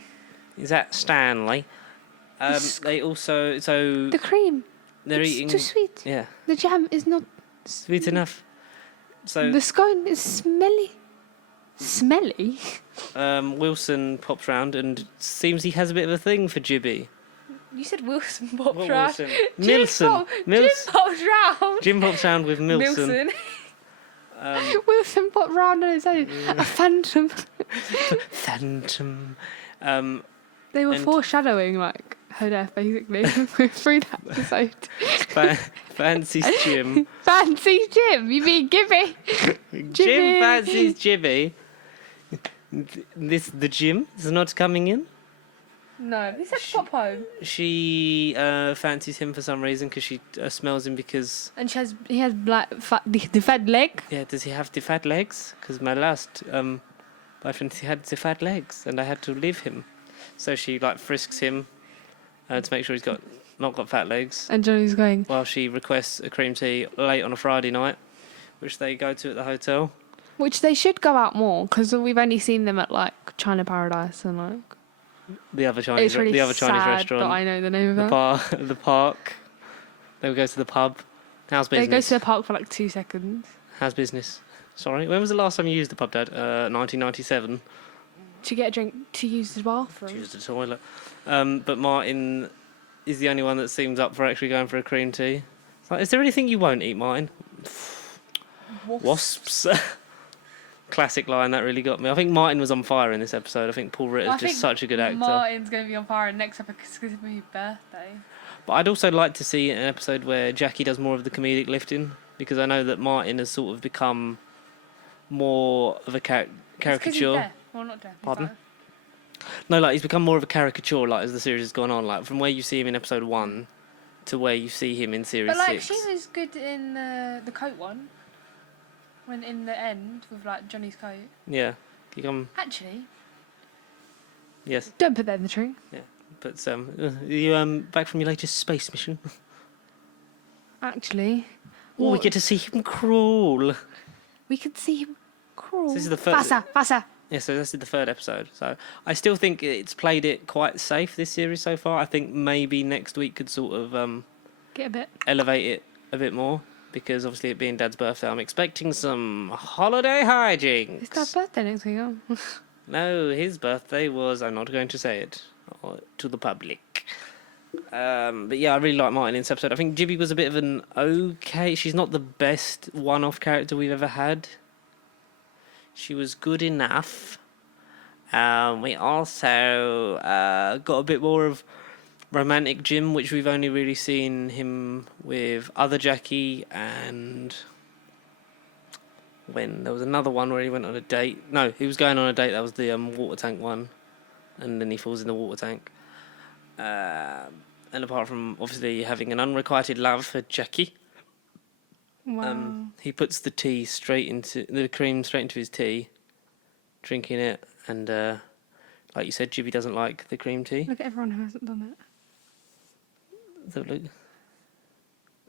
Is that Stanley? They also The cream. they're it's eating. too sweet. Yeah, The jam is not. sweet enough. So The scone is smelly. Smelly? Wilson pops round and seems he has a bit of a thing for Gibby. You said Wilson popped What round. Wilson? Milson. Jim popped round. Jim pops round with Milson. Wilson popped round on his own. A phantom. Phantom. They were And- foreshadowing like her death basically through that episode. Fancies Jim. Fancy Jim? You mean Gibby? Jim fancies Gibby. The Jim is not coming in. No, he said pop home. She fancies him for some reason because she smells him because. And he has black the fat leg. Yeah, does he have the fat legs? Because my last boyfriend, he had the fat legs and I had to leave him. So she like frisks him to make sure he's not got fat legs. And Johnny's going, While she requests a cream tea late on a Friday night, which they go to at the hotel. which they should go out more because we've only seen them at like China Paradise and like. The other Chinese, It's really the other Chinese sad restaurant. that I know the name of the that. the park. They would go to the pub. How's They business? go to the park for like 2 seconds How's business? Sorry, when was the last time you used the pub, Dad? 1997. to get a drink to use the bathroom. Used the toilet. But Martin is the only one that seems up for actually going for a cream tea. It's like, is there anything you won't eat, Martin? Wasps. Classic line, that really got me. I think Martin was on fire in this episode. I think Paul Ritter's just such a good actor. Martin's going to be on fire in next episode because it's going to be his birthday. But I'd also like to see an episode where Jackie does more of the comedic lifting, because I know that Martin has sort of become more of a caricature. Well, not deaf. Pardon? No, like he's become more of a caricature, like as the series has gone on. Like from where you see him in episode 1 to where you see him in series But like 6. she was good in the coat one. When in the end with like Johnny's coat. Yeah, become Actually, yes. don't put that in the tree. But are you back from your latest space mission? Actually, Oh, we get to see him crawl. we could see him crawl. So this is the first. Faster. Yeah, so this is the third episode. So I still think it's played it quite safe, this series so far. I think maybe next week could sort of Get a bit. elevate it a bit more. Because obviously it being Dad's birthday, I'm expecting some holiday hijinks. It's Dad's birthday next week. Oh. No, his birthday was, I'm not going to say it to the public. But yeah, I really like Martin in this episode. I think Gibby was a bit of an okay... She's not the best one-off character we've ever had. She was good enough. We also got a bit more of romantic Jim, which we've only really seen him with other Jackie, and when there was another one where he went on a date. No, he was going on a date. That was the water tank one, and then he falls in the water tank. And apart from obviously having an unrequited love for Jackie, Wow. he puts the cream straight into his tea, drinking it, and like you said, Gibby doesn't like the cream tea. Look at everyone who hasn't done it.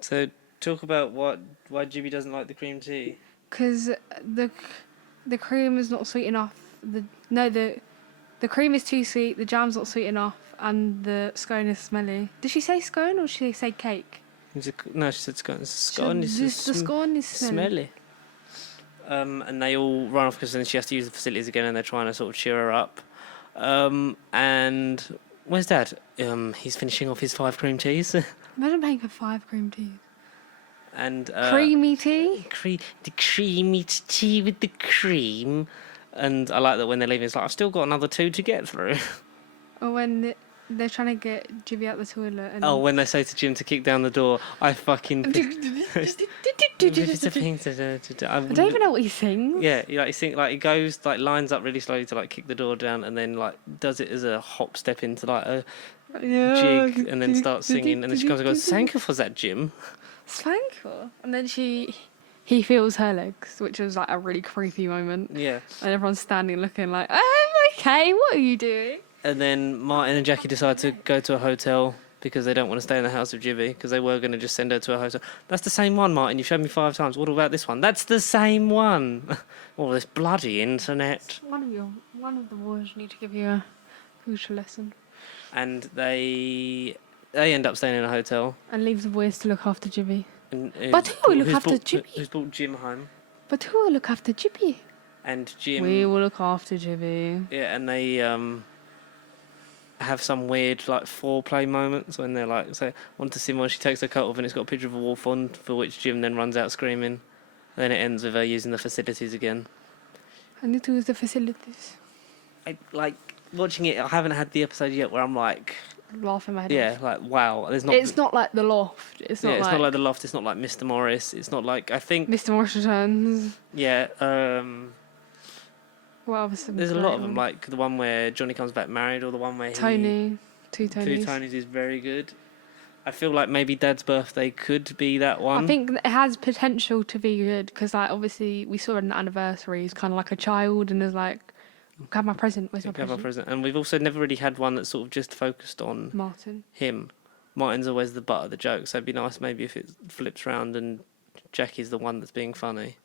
So talk about why Gibby doesn't like the cream tea. Because the cream is not sweet enough. The cream is too sweet. The jam's not sweet enough, and the scone is smelly. Did she say scone or did she say cake? No, she said scone. The scone is smelly. And they all run off because then she has to use the facilities again, and they're trying to sort of cheer her up. And where's Dad? He's finishing off his 5 cream teas. Imagine paying for 5 cream teas. And Creamy tea? the creamy tea with the cream. And I like that when they're leaving, it's like, I've still got another 2 to get through. Or when they're trying to get Gibby out the toilet. And When they say to Jim to kick down the door, I fucking... I don't even know what he sings. Yeah, he goes, like, lines up really slowly to, like, kick the door down, and then, like, does it as a hop step into, like, a jig, and then starts singing, and then she comes and goes, "Thank you for that, Jim." Thank you. And then he feels her legs, which was, like, a really creepy moment. Yeah. And everyone's standing looking like, oh, okay, what are you doing? And then Martin and Jackie decide to go to a hotel because they don't want to stay in the house of Gibby, because they were going to just send her to a hotel. That's the same one, Martin. You've showed me 5 times. What about this one? That's the same one. All this bloody internet. One of the boys need to give you a crucial lesson. And they end up staying in a hotel. And leave the boys to look after Gibby. But who will look after Gibby? Who's brought Jim home? But who will look after Gibby? And Jim... We will look after Gibby. Yeah, and they have some weird, like, foreplay moments when they're like, say, want to see when she takes her coat off and it's got a picture of a wolf on, for which Jim then runs out screaming. Then it ends with her using the facilities again. I need to use the facilities. Watching it, I haven't had the episode yet where I'm like... Laughing my head Yeah, off. like, wow. It's not like The Loft. It's not like The Loft. It's not like Mr. Morris. It's not like, I think... Mr. Morris Returns. Yeah, What else? there's a lot of them, like the one where Johnny comes back married, or the one where Tony. Two Two Tonys is very good. I feel like maybe Dad's birthday could be that one. I think it has potential to be good, because, like, obviously we saw an anniversary. He's kind of like a child and is like, have my present. Where's my present? And we've also never really had one that's sort of just focused on Martin. him. Martin's always the butt of the joke, so it'd be nice maybe if it flips round and Jackie's the one that's being funny.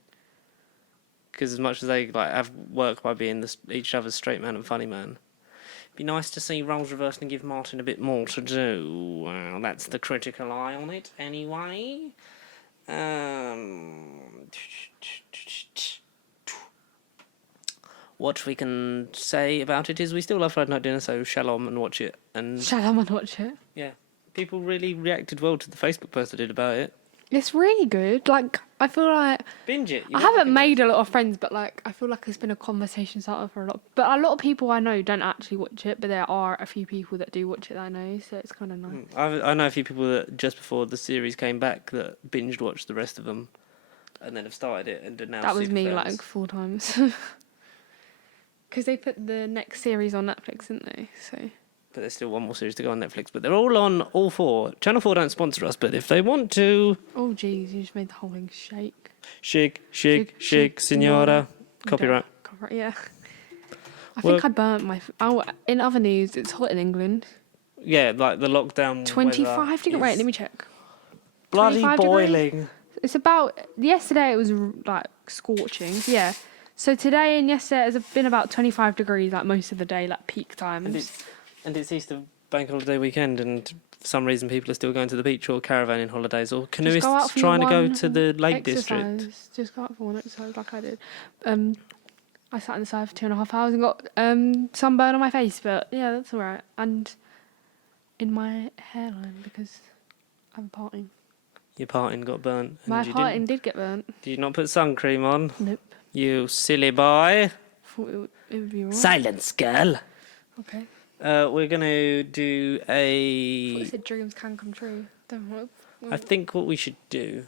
Because as much as they like have work by being each other's straight man and funny man, it'd be nice to see roles reversed and give Martin a bit more to do. Well, that's the critical eye on it, anyway. What we can say about it is we still love Friday Night Dinner, so shalom and watch it. And Shalom and watch it. yeah, people really reacted well to the Facebook post I did about it. It's really good. Like, I feel like Binge it. I haven't made a lot of friends, but, like, I feel like it's been a conversation starter for a lot. But a lot of people I know don't actually watch it, but there are a few people that do watch it that I know, so it's kind of nice. I know a few people that just before the series came back that binged watched the rest of them, and then have started it and are now. That was super me, fans. like, 4 times. Because they put the next series on Netflix, didn't they? So. But there's still one more series to go on Netflix. But they're all on all 4. Channel 4 don't sponsor us, but if they want to... Oh, jeez, you just made the whole thing shake. Shake, senora. Copyright. Yeah. I think I burnt my... in other news, it's hot in England. Yeah, like the lockdown. 25 degrees. Wait, let me check. Bloody 25 boiling. degrees? It's about... Yesterday it was like scorching. Yeah. So today and yesterday it's been about 25 degrees like most of the day, like peak times. And it's Easter bank holiday weekend, and for some reason people are still going to the beach or caravanning holidays or canoeists trying to go to the Lake District. Just go out for one exercise like I did. I sat inside for 2.5 hours and got sunburn on my face, but yeah, that's alright. And in my hairline because I'm partying. Your parting got burnt. And My parting did get burnt. Did you not put sun cream on? Nope. You silly boy. Thought it would be alright. Silence, girl. Okay. We're going to do What is it? Dreams can come true. Don't know. I think what we should do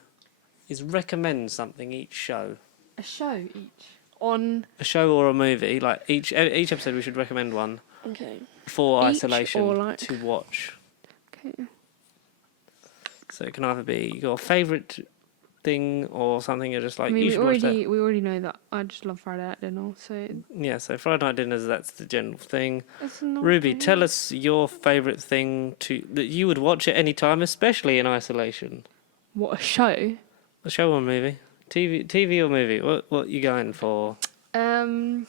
is recommend something each show. A show each on A show or a movie. Like each episode, we should recommend one. Okay. For Each isolation or like... to watch. Okay. So it can either be your favourite thing or something you're just like, I mean, you should watch that. we already know that I just love Friday Night Dinner, so... Yeah, so Friday night dinners, that's the general thing. It's not Ruby, really- tell us your favourite thing that you would watch at any time, especially in isolation. What, a show? A show or movie? TV or movie? What you going for? Well,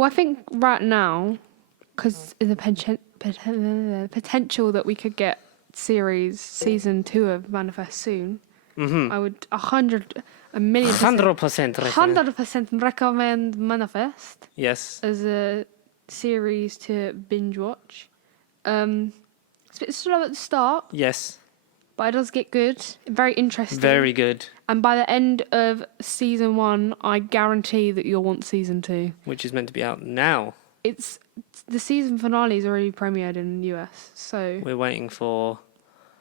I think right now, because the potential that we could get season 2 of Manifest soon, I would 100% 100% recommend Manifest. Yes. As a series to binge watch. It's a bit slow at the start, Yes. but it does get good. Very interesting. Very good. And by the end of season 1, I guarantee that you'll want season 2. Which is meant to be out now. It's the season finale is already premiered in the US, so We're waiting for...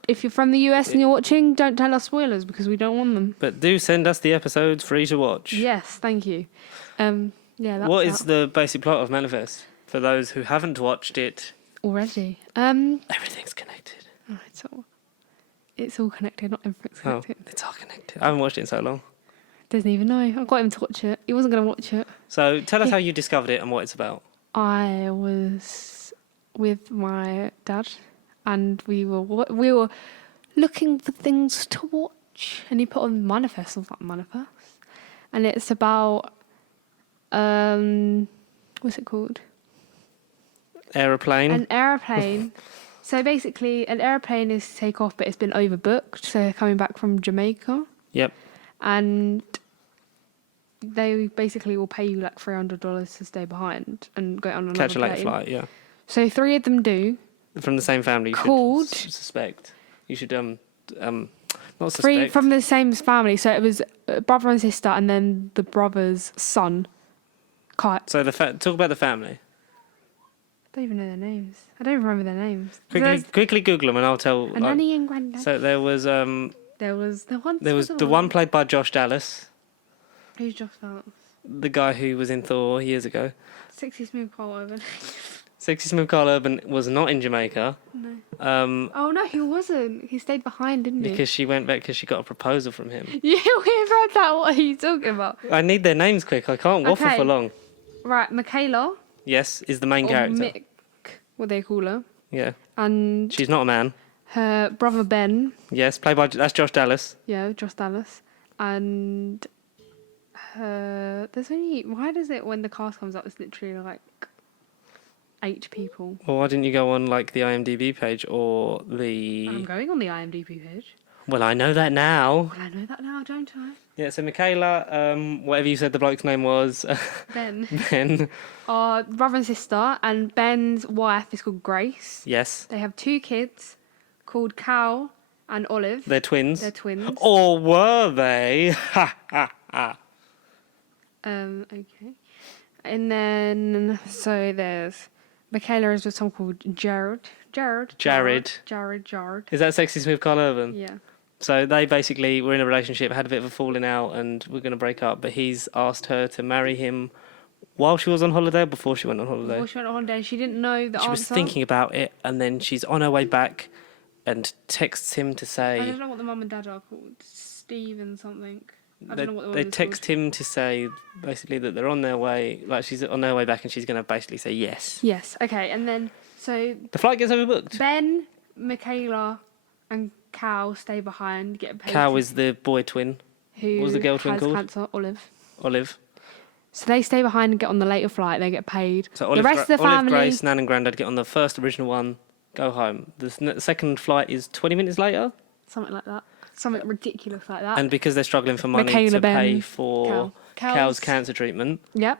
if you're from the US and you're watching, don't tell us spoilers because we don't want them. But do send us the episodes free to watch. Yes, thank you. Yeah, that's What is out the basic plot of Manifest? For those who haven't watched it, already. everything's connected. Oh, it's all connected, not everything's connected. Oh, it's all connected. I haven't watched it in so long. Doesn't even know. I got him to watch it. He wasn't going to watch it. So tell us how you discovered it and what it's about. I was with my dad, and we were looking for things to watch, and he put on Manifest. I was like, Manifest, and it's about what's it called? Aeroplane. An aeroplane. So basically, an aeroplane is to take off, but it's been overbooked. So they're coming back from Jamaica. Yep. And they basically will pay you like $300 to stay behind and go on another Catch a late plane. flight, yeah. So 3 of them do. From the same family. You Called- should suspect. You should not suspect. 3 from the same family. So it was a brother and sister, and then the brother's son. Kite. So talk about the family. I don't even know their names. I don't even remember their names. Quickly Google them and I'll tell. A nanny and granddad. So there was There was the one. the one played by Josh Dallas, Who's Josh Dallas? the guy who was in Thor years ago. Sexy Smooth Carl Urban. Sexy Smooth Carl Urban was not in Jamaica. No. Oh no, he wasn't. He stayed behind, didn't he? because she went back because she got a proposal from him. Yeah, we've read that. What are you talking about? I need their names quick. I can't waffle Okay. for long. Right, Michaela. Yes, is the main Or character. Mick, what they call her. Yeah, And she's not a man. her brother Ben. Yes, played by that's Josh Dallas. Yeah, Josh Dallas. And there's only... Why does it, when the cast comes up, it's literally like 8 people? Well, why didn't you go on like the IMDb page or the? I'm going on the IMDb page. Well, I know that now. Well, I know that now, don't I? Yeah, so Michaela, whatever you said the bloke's name was, Ben. Ben. Are brother and sister, and Ben's wife is called Grace. Yes, They have 2 kids called Cal and Olive. they're twins. They're twins. Or were they? Ha ha ha. Okay. And then, so there's... Michaela is with someone called Jared. Jared. Is that Sexy Smooth Carl Urban? Yeah. So they basically were in a relationship, had a bit of a falling out, and were going to break up. But he's asked her to marry him while she was on holiday, or before she went on holiday. Before she went on holiday, she didn't know the She answer. was thinking about it, and then she's on her way back, and texts him to I say. don't know what the mum and dad are called. Steve and something. I They, don't know what the they woman's text called. him to say basically that they're on their way, like she's on her way back, and she's going to basically say yes. Yes. Okay. And then So The flight gets overbooked. Ben, Michaela, and Cal stay behind, get paid. Cal is the boy twin. who what was the girl twin has called? cancer, Olive. Olive. So they stay behind and get on the later flight. They get paid. So The Olive, rest of the Olive, family. Grace, Nan and Grandad get on the first original one, go home. The second flight is 20 minutes later. Something like that. Something ridiculous like that. And because they're struggling for money Michaela, to Ben, pay for Cal's cancer treatment, Yep.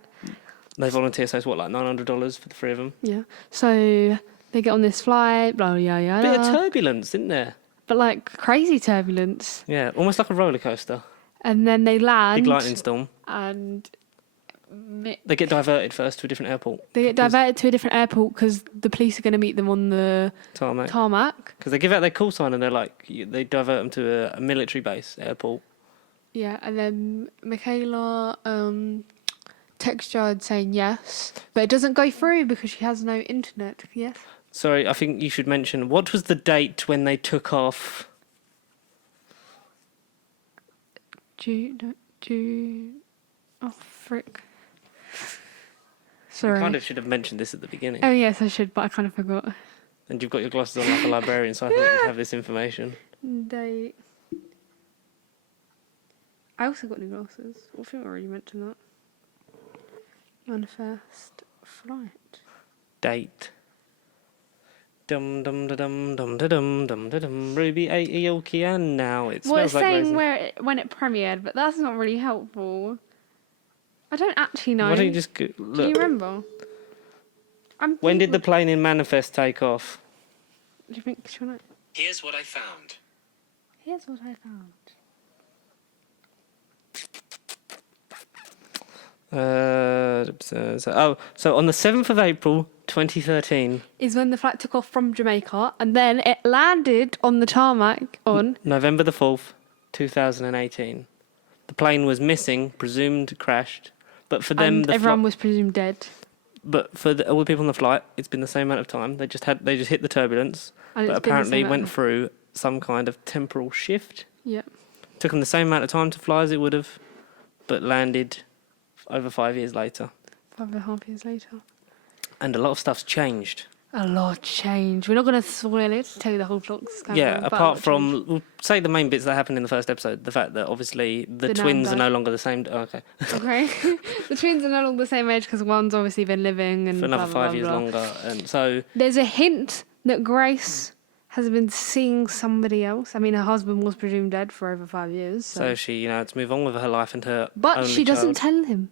they volunteer, so it's what, like $900 for the three of them? Yeah. So they get on this flight, blah, yeah, yeah. Bit of turbulence, isn't there? But like crazy turbulence. Yeah, almost like a roller coaster. And then they land. Big lightning storm. And They get diverted first to a different airport. they get diverted to a different airport because the police are going to meet them on the tarmac. Because they give out their call sign and they're like, they divert them to a military base airport. Yeah, and then Michaela texts Jared saying yes, but it doesn't go through because she has no internet. Yes. Sorry, I think you should mention, what was the date when they took off? June. Oh, frick. Sorry. You kind of should have mentioned this at the beginning. Oh, yes, I should, but I kind of forgot. And you've got your glasses on like a librarian, so I thought you'd have this information. Date. I also got new glasses. I think I already mentioned that. Manifest flight. Date. Dum dum da dum dum da dum dum da dum. Ruby Aoki, and now it Well, smells it's like saying roses. when it premiered, but that's not really helpful. I don't actually know. Why don't you just Do you look? remember? When did the plane in Manifest take off? Do you think she'll know? Here's what I found. Here's what I found. So on the 7th of April, 2013, Is when the flight took off from Jamaica, and then it landed on the tarmac on. November the 4th, 2018. The plane was missing, presumed crashed, but for them, And everyone was presumed dead. but for all the people on the flight, it's been the same amount of time. They just hit the turbulence, And but it's been the apparently same went amount. through some kind of temporal shift. Yeah. Took them the same amount of time to fly as it would have, but landed over 5 years later. 5.5 years later. And a lot of stuff's changed. A lot changed. We're not going to spoil it, tell you the whole plot. Yeah, apart from, we'll say the main bits that happened in the first episode. The fact that obviously the twins are no longer the same. Oh, okay. Okay. The twins are no longer the same age because one's obviously been living and For another blah, blah, 5 years blah. longer. And so There's a hint that Grace has been seeing somebody else. I mean, her husband was presumed dead for over 5 years. So she, had to move on with her life and her But only she doesn't child. tell him.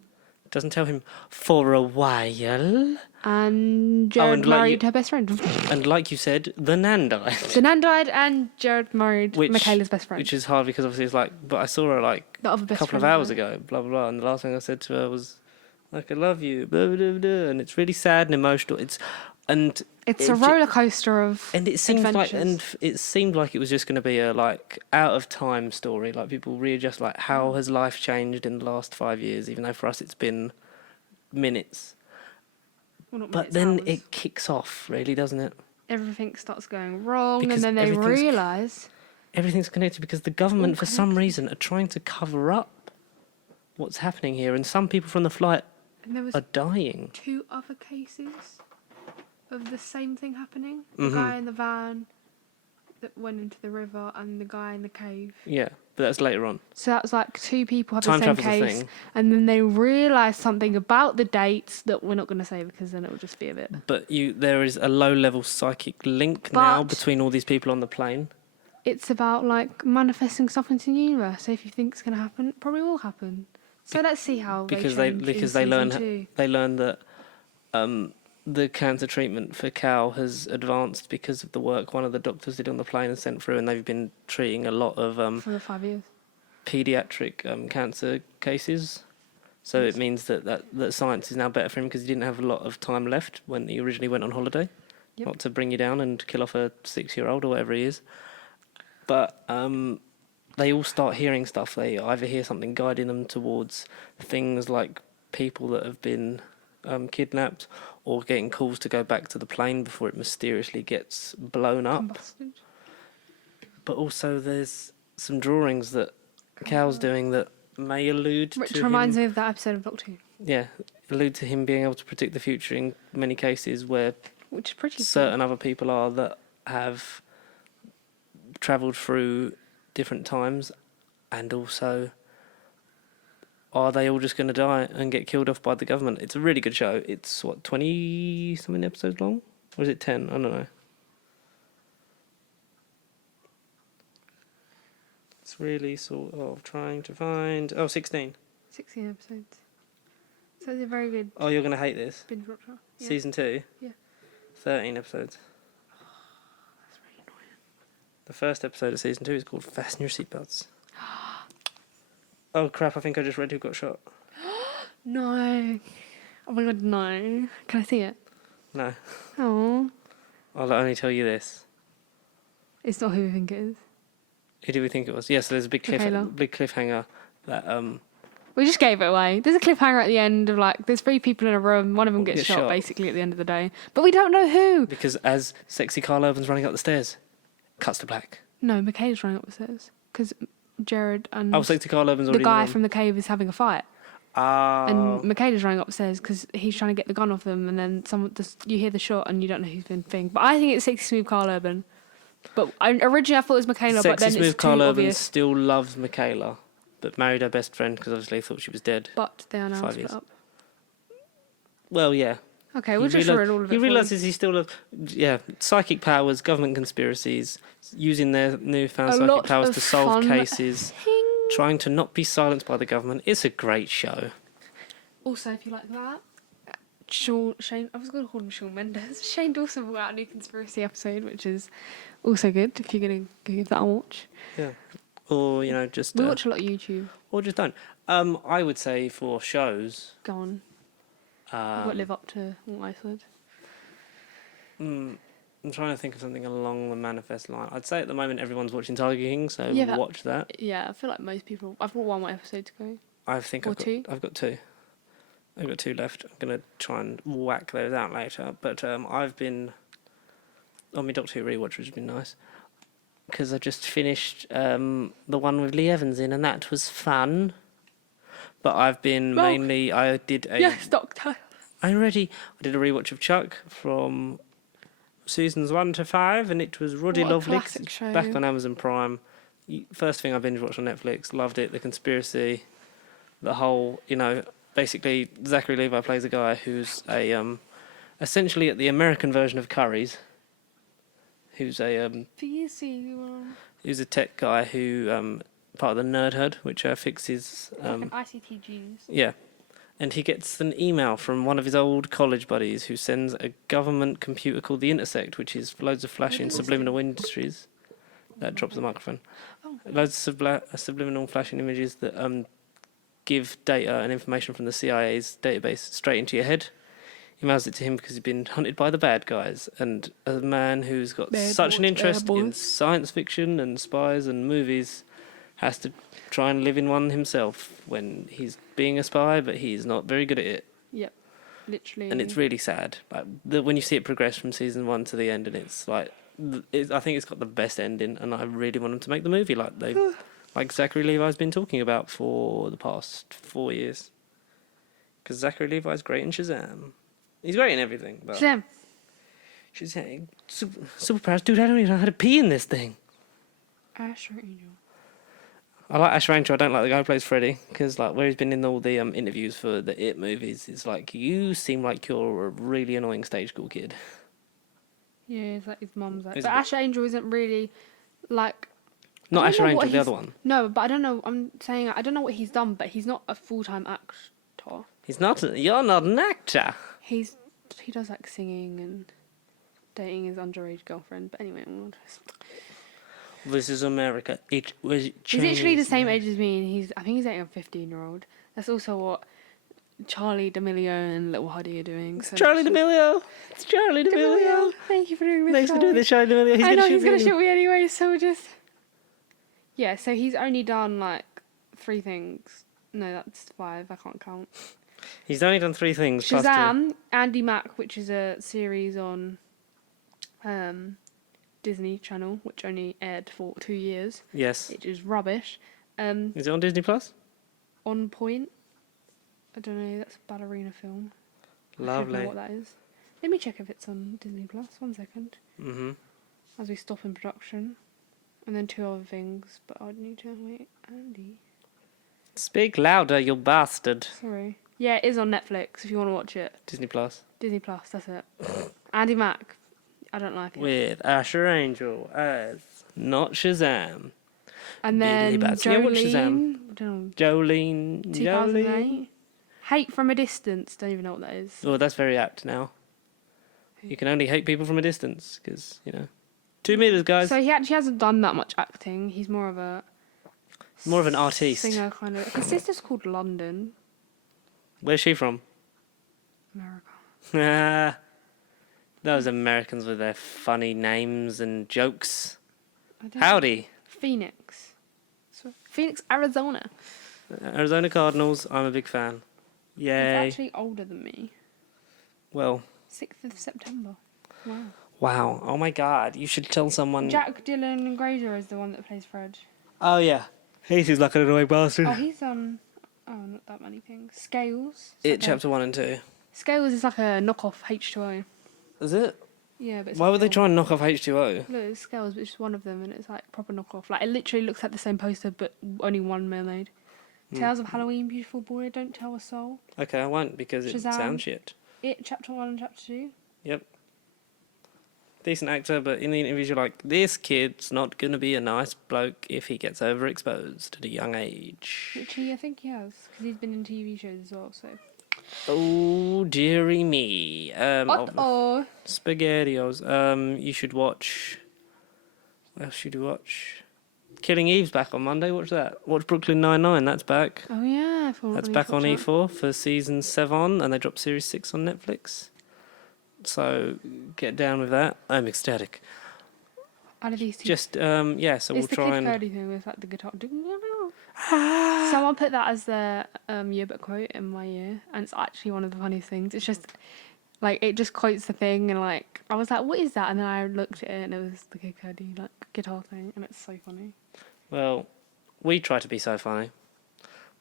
Doesn't tell him for a while. And Jared and like married her best friend. And like you said, the nan died. So Nan died and Jared married Michaela's best friend. Which is hard because obviously it's like, but I saw her like The other a best couple of friend, hours right? ago, blah, blah, blah. And the last thing I said to her was, like, I love you, blah, blah, blah, blah. And it's really sad and emotional. It's a roller coaster of and it seemed adventures. it seemed like it was just going to be a like out of time story. Like people readjust, like how has life changed in the last 5 years? Even though for us it's been minutes. Well, not But minutes, then hours. it kicks off, really, doesn't it? Everything starts going wrong, Because and then they everything's- realise. Everything's connected because the government, all for some connected. reason, are trying to cover up what's happening here, and some people from the flight And there was are dying. 2 other cases of the same thing happening. The Mhm. guy in the van that went into the river, and the guy in the cave. Yeah, but that's later on. So that was like 2 people have Time the same travel's a case, thing. and then they realised something about the dates that we're not going to say because then it will just be a bit. But there is a low-level psychic link now But- between all these people on the plane. It's about like manifesting stuff into the universe. So if you think it's going to happen, it probably will happen. So let's see how Because they they change learn in season 2. they learn that the cancer treatment for Cal has advanced because of the work one of the doctors did on the plane and sent through, and they've been treating a lot of For the 5 years. pediatric cancer cases. So it means that science is now better for him because he didn't have a lot of time left when he originally went on holiday. Yep. Not to bring you down and kill off a 6-year-old or whatever he is. But they all start hearing stuff. They either hear something guiding them towards things like people that have been kidnapped, or getting calls to go back to the plane before it mysteriously gets blown up. Combusted. But also there's some drawings that Cal's doing that may allude Which to reminds him, me of that episode of Doctor Who. yeah, allude to him being able to predict the future in many cases where which is pretty certain other people are that have travelled through different times, and also are they all just going to die and get killed off by the government? It's a really good show. It's, 20-something episodes long? Or is it 10? I don't know. It's really sort of trying to find... 16. 16 episodes. So it's a very good Oh, you're going to hate this. binge watcher. Yeah. Season 2? Yeah. 13 episodes. That's really annoying. The first episode of season 2 is called Fasten Your Seatbelts. Oh crap, I think I just read who got shot. No. Oh my god, no. Can I see it? No. Oh. I'll only tell you this. It's not who we think it is. Who do we think it was? Yes, there's a big Michaela. cliffhanger that We just gave it away. There's a cliffhanger at the end of there's 3 people in a room, one of them gets Gets shot shot. basically at the end of the day. But we don't know who. because as sexy Carl Urban's running up the stairs, cuts to black. No, Michaela's running up the stairs. Because Jared and Oh, sexy Carl Urban's the already guy in the from the cave is having a fight. And Michaela's running upstairs because he's trying to get the gun off them, and then you hear the shot and you don't know who's been thing. But I think it's Sexy Smooth Carl Urban. But originally I thought it was Michaela, but Sexy then smooth it's Carl too Urban obvious. still loves Michaela, but married her best friend because obviously he thought she was dead. But they are now 5 split years. up. Well, yeah. Okay, we'll just read all of it. He for you. realises he still loves... Yeah, psychic powers, government conspiracies, using their newfound A psychic lot powers of to solve fun cases, Ping. trying to not be silenced by the government. It's a great show. Also, if you like that, Shane, I was going to call him Shawn Mendes. Shane Dawson brought out a new conspiracy episode, which is also good if you're going to give that a watch. Yeah. Or, just... We watch a lot of YouTube. Or just don't. I would say for shows... Go on. I've got to live up to what I said. I'm trying to think of something along the manifest line. I'd say at the moment everyone's watching Tiger King, so Yeah, watch that. Yeah, I feel like most people... I've got one more episode to go. I've got 2? I've got 2. I've got 2 left. I'm going to try and whack those out later. But I've been on my Doctor Who rewatch, which has been nice. Because I just finished the one with Lee Evans in, and that was fun. But I've been I did a... Yes, Doctor. I did a rewatch of Chuck from seasons 1 to 5, and it was Ruddy What a Lovely. classic show. Back on Amazon Prime. First thing I binge watched on Netflix. Loved it. The conspiracy, the whole, basically Zachary Levi plays a guy who's essentially at the American version of Curry's. Who's a who's a tech guy who part of the Nerd Herd, which fixes like an ICT genius. yeah. And he gets an email from one of his old college buddies who sends a government computer called the Intersect, which is loads of flashing subliminal industries. That drops the microphone. Oh. Loads of subliminal flashing images that give data and information from the CIA's database straight into your head. He emails it to him because he's been hunted by the bad guys. And a man who's got such an interest in science fiction and spies and movies has to try and live in one himself when he's being a spy, but he's not very good at it. Yep, literally. And it's really sad. When you see it progress from season 1 to the end, and it's like, I think it's got the best ending, and I really want them to make the movie like Zachary Levi's been talking about for the past 4 years. Because Zachary Levi's great in Shazam. He's great in everything. But Shazam. Superpowers. Dude, I don't even know how to pee in this thing. Asher Angel. I like Ash Ranger. I don't like the guy who plays Freddy, because where he's been in all the interviews for the It movies, it's like, you seem like you're a really annoying stage school kid. Yeah, it's like his mum's like... But Ash Angel isn't really, like... Not Ash Ranger, the other one. No, but I don't know. I'm saying I don't know what he's done, but he's not a full-time actor. He's not... You're not an actor. He does like singing and dating his underage girlfriend. But anyway, This is America. It was Chinese. He's literally the same age as me, and I think he's dating a 15-year-old. That's also what Charlie D'Amelio and Little Huddy are doing. So Charlie D'Amelio. It's Charlie D'Amelio. Thank you for doing this. Thanks for doing this, Charlie D'Amelio. I know he's going to shoot me anyway, so we'll just... Yeah, so he's only done 3 things. No, that's 5. I can't count. He's only done 3 things. Shazam, Andy Mack, which is a series on Disney Channel, which only aired for 2 years. Yes. Which is rubbish. Is it on Disney Plus? On Point. I don't know. That's a ballerina film. Lovely. I don't know what that is. Let me check if it's on Disney Plus. 1 second. Mm-hmm. As we stop in production. And then 2 other things, but I'd need to wait. Andy. Speak louder, you bastard. Sorry. Yeah, it is on Netflix if you want to watch it. Disney Plus. Disney Plus, that's it. Andy Mack. I don't like it. With Asher Angel as not Shazam. And then Billy Batson. Yeah, watch Shazam. Jolene. Jolene. 2008. Hate from a Distance. Don't even know what that is. Oh, that's very apt now. You can only hate people from a distance because, 2 meters, guys. So he actually hasn't done that much acting. He's more of an artiste. Singer kind of. His sister's called London. Where's she from? America. Those Americans with their funny names and jokes. I don't Howdy. Phoenix. Phoenix, Arizona. Arizona Cardinals, I'm a big fan. Yay. He's actually older than me. Well. 6th of September. Wow. Wow. Oh my god. You should tell someone. Jack Dylan Grazer is the one that plays Fred. Oh, yeah. He seems like an annoying bastard. Oh, he's on. Not that many things. Scales. Chapter 1 and 2. Scales is like a knockoff H2O. Is it? Yeah, but it's Why like would they try and knock off H2O? Look, it's Scales, but it's just one of them, and it's like proper knockoff. Like, it literally looks like the same poster, but only one mermaid. Tales of Halloween, Beautiful Boy, Don't Tell a Soul. Okay, I won't because it Shazam. sounds shit. It, Chapter 1 and Chapter 2. Yep. Decent actor, but in the interviews you're like, this kid's not going to be a nice bloke if he gets overexposed at a young age. Which I think he has, because he's been in TV shows as well, so. Oh, dearie me. Uh-oh. SpaghettiOs. You should watch... What else should you watch? Killing Eve's back on Monday. Watch that. Watch Brooklyn Nine-Nine. That's back. Oh, yeah. That's back on E4 for season 7, and they dropped series 6 on Netflix. So get down with that. I'm ecstatic. Out of these two. Just so we'll try and. It's the Kid Cudi thing with like the guitar. Someone put that as their yearbook quote in my year, and it's actually one of the funniest things. It's just like it just quotes the thing, and like I was like, "What is that?" And then I looked at it, and it was the Kid Cudi like guitar thing, and it's so funny. Well, we try to be so funny,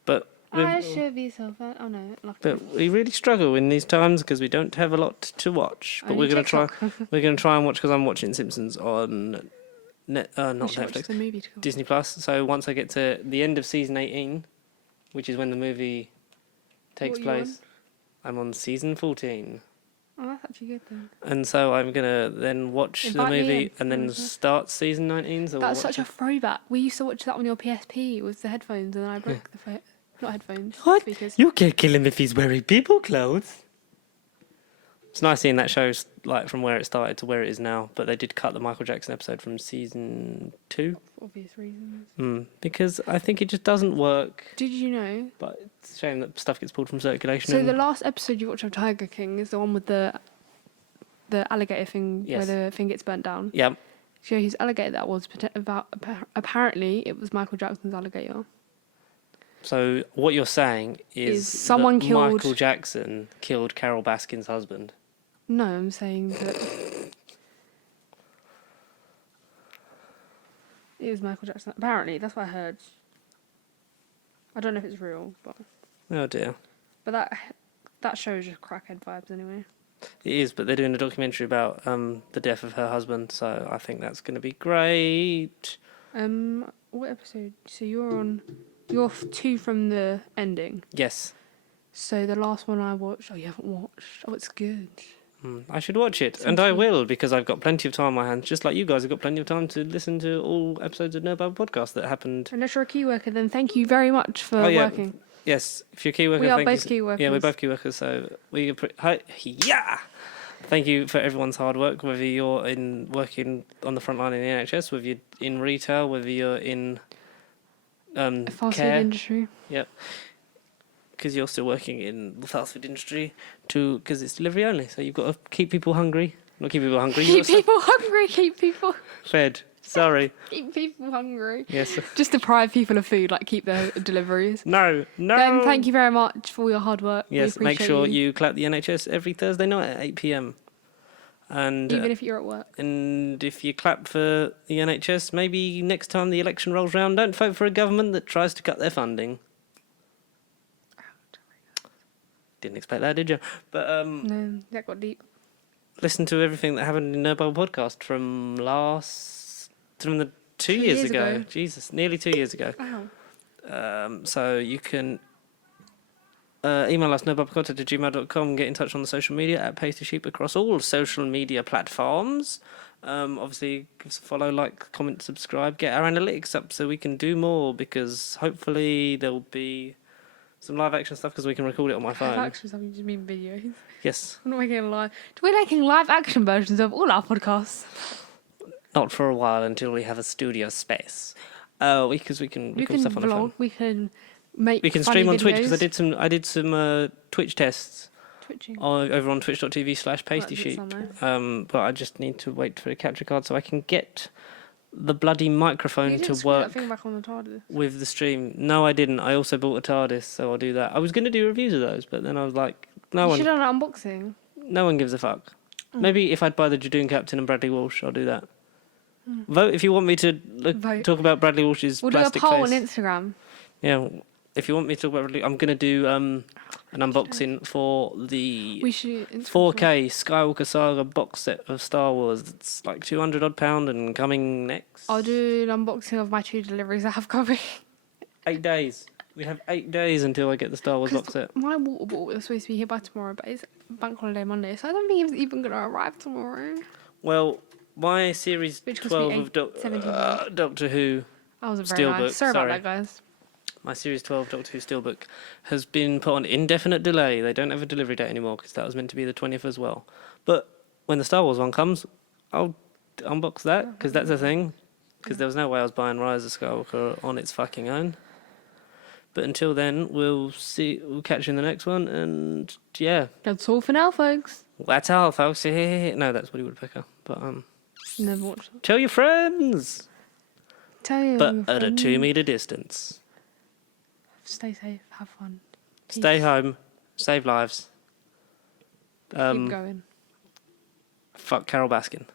but. I should be so fun. Oh no, but we really struggle in these times because we don't have a lot to watch. But we're gonna try. We're gonna try and watch because I'm watching Simpsons on not Netflix, the movie Disney Plus. So once I get to the end of season 18, which is when the movie takes place, I'm on season 14. Oh, that's actually good then. And so I'm gonna then watch the movie and then start season 19. So that's such a throwback. We used to watch that on your PSP with the headphones, and then I broke the not headphones. What? Speakers. You can't kill him if he's wearing people clothes. It's nice seeing that show like from where it started to where it is now. But they did cut the Michael Jackson episode from season 2. For obvious reasons. Because I think it just doesn't work. Did you know? But it's a shame that stuff gets pulled from circulation. So the last episode you watch of Tiger King is the one with the alligator thing where the thing gets burnt down. Yeah. So his alligator that was apparently it was Michael Jackson's alligator. So what you're saying is someone that killed Michael Jackson killed Carol Baskin's husband. No, I'm saying that it was Michael Jackson. Apparently, that's what I heard. I don't know if it's real, but Oh dear. But that show is just crackhead vibes anyway. It is, but they're doing a documentary about the death of her husband, so I think that's going to be great. What episode? So you're 2 from the ending. Yes. So the last one I watched. Oh, you haven't watched. Oh, it's good. I should watch it, and I will, because I've got plenty of time on my hands, just like you guys have got plenty of time to listen to all episodes of No Bible Podcast that happened. Unless you're a key worker, then thank you very much for working. Yes, if you're a key worker, we are both key workers. Yeah, we're both key workers, so thank you for everyone's hard work, whether you're working on the front line in the NHS, whether you're in retail, whether you're in fast food care. industry. Yep. Because you're still working in the fast food industry, because it's delivery only, so you've got to keep people hungry. Not keep people hungry. Keep people hungry. Keep people fed. Sorry. Keep people hungry. Yes. Just deprive people of food, like keep their deliveries. No. Then thank you very much for all your hard work. Yes, make sure you clap the NHS every Thursday night at 8 p.m. And even if you're at work. And if you clap for the NHS, maybe next time the election rolls round, don't vote for a government that tries to cut their funding. Didn't expect that, did you? But no, that got deep. listen to everything that happened in the Nerd Bubble podcast from the 2 years ago. Jesus, nearly 2 years ago. Wow. So you can email us nerdbubblecast@gmail.com, get in touch on the social media at Pasty Sheep across all social media platforms. Obviously, give us a follow, like, comment, subscribe, get our analytics up so we can do more, because hopefully there'll be some live action stuff because we can record it on my phone. Live action stuff, you just mean videos. Yes. We're not making live. We're making live action versions of all our podcasts. Not for a while until we have a studio space. Because we can record stuff on our phone. We can make. We can stream on Twitch, because I did some Twitch tests. Twitching. Over on twitch.tv/Pasty Sheep. But I just need to wait for a capture card so I can get the bloody microphone to work that thing back on the TARDIS. with the stream. No, I didn't. I also bought a TARDIS, so I'll do that. I was going to do reviews of those, but then I was like, You should have an unboxing. no one gives a fuck. Maybe if I'd buy the Jadoon Captain and Bradley Walsh, I'll do that. Vote if you want me to talk about Bradley Walsh's plastic face. We'll do a poll on Instagram. Yeah, if you want me to talk about Bradley, I'm going to do an unboxing for the 4K Skywalker Saga box set of Star Wars. It's like £200 odd and coming next. I'll do an unboxing of my 2 deliveries I have coming. 8 days. We have 8 days until I get the Star Wars box set. My water bottle is supposed to be here by tomorrow, but it's Bank Holiday Monday, so I don't think it's even going to arrive tomorrow. Well, my series 12 of Doctor Who That was a very Steelbook. nice. Sorry about that, guys. My Series 12 Doctor Who Steelbook has been put on indefinite delay. They don't have a delivery date anymore because that was meant to be the 20th as well. But when the Star Wars one comes, I'll unbox that because that's a thing. Because there was no way I was buying Rise of Skywalker on its fucking own. But until then, we'll catch you in the next one. And yeah. That's all for now, folks. That's all, folks. No, that's Woody Woodpecker. But Never watched it. tell your friends. But At a 2 meter distance. Stay safe. Have fun. Peace. Stay home. Save lives. Keep going. Fuck Carol Baskin.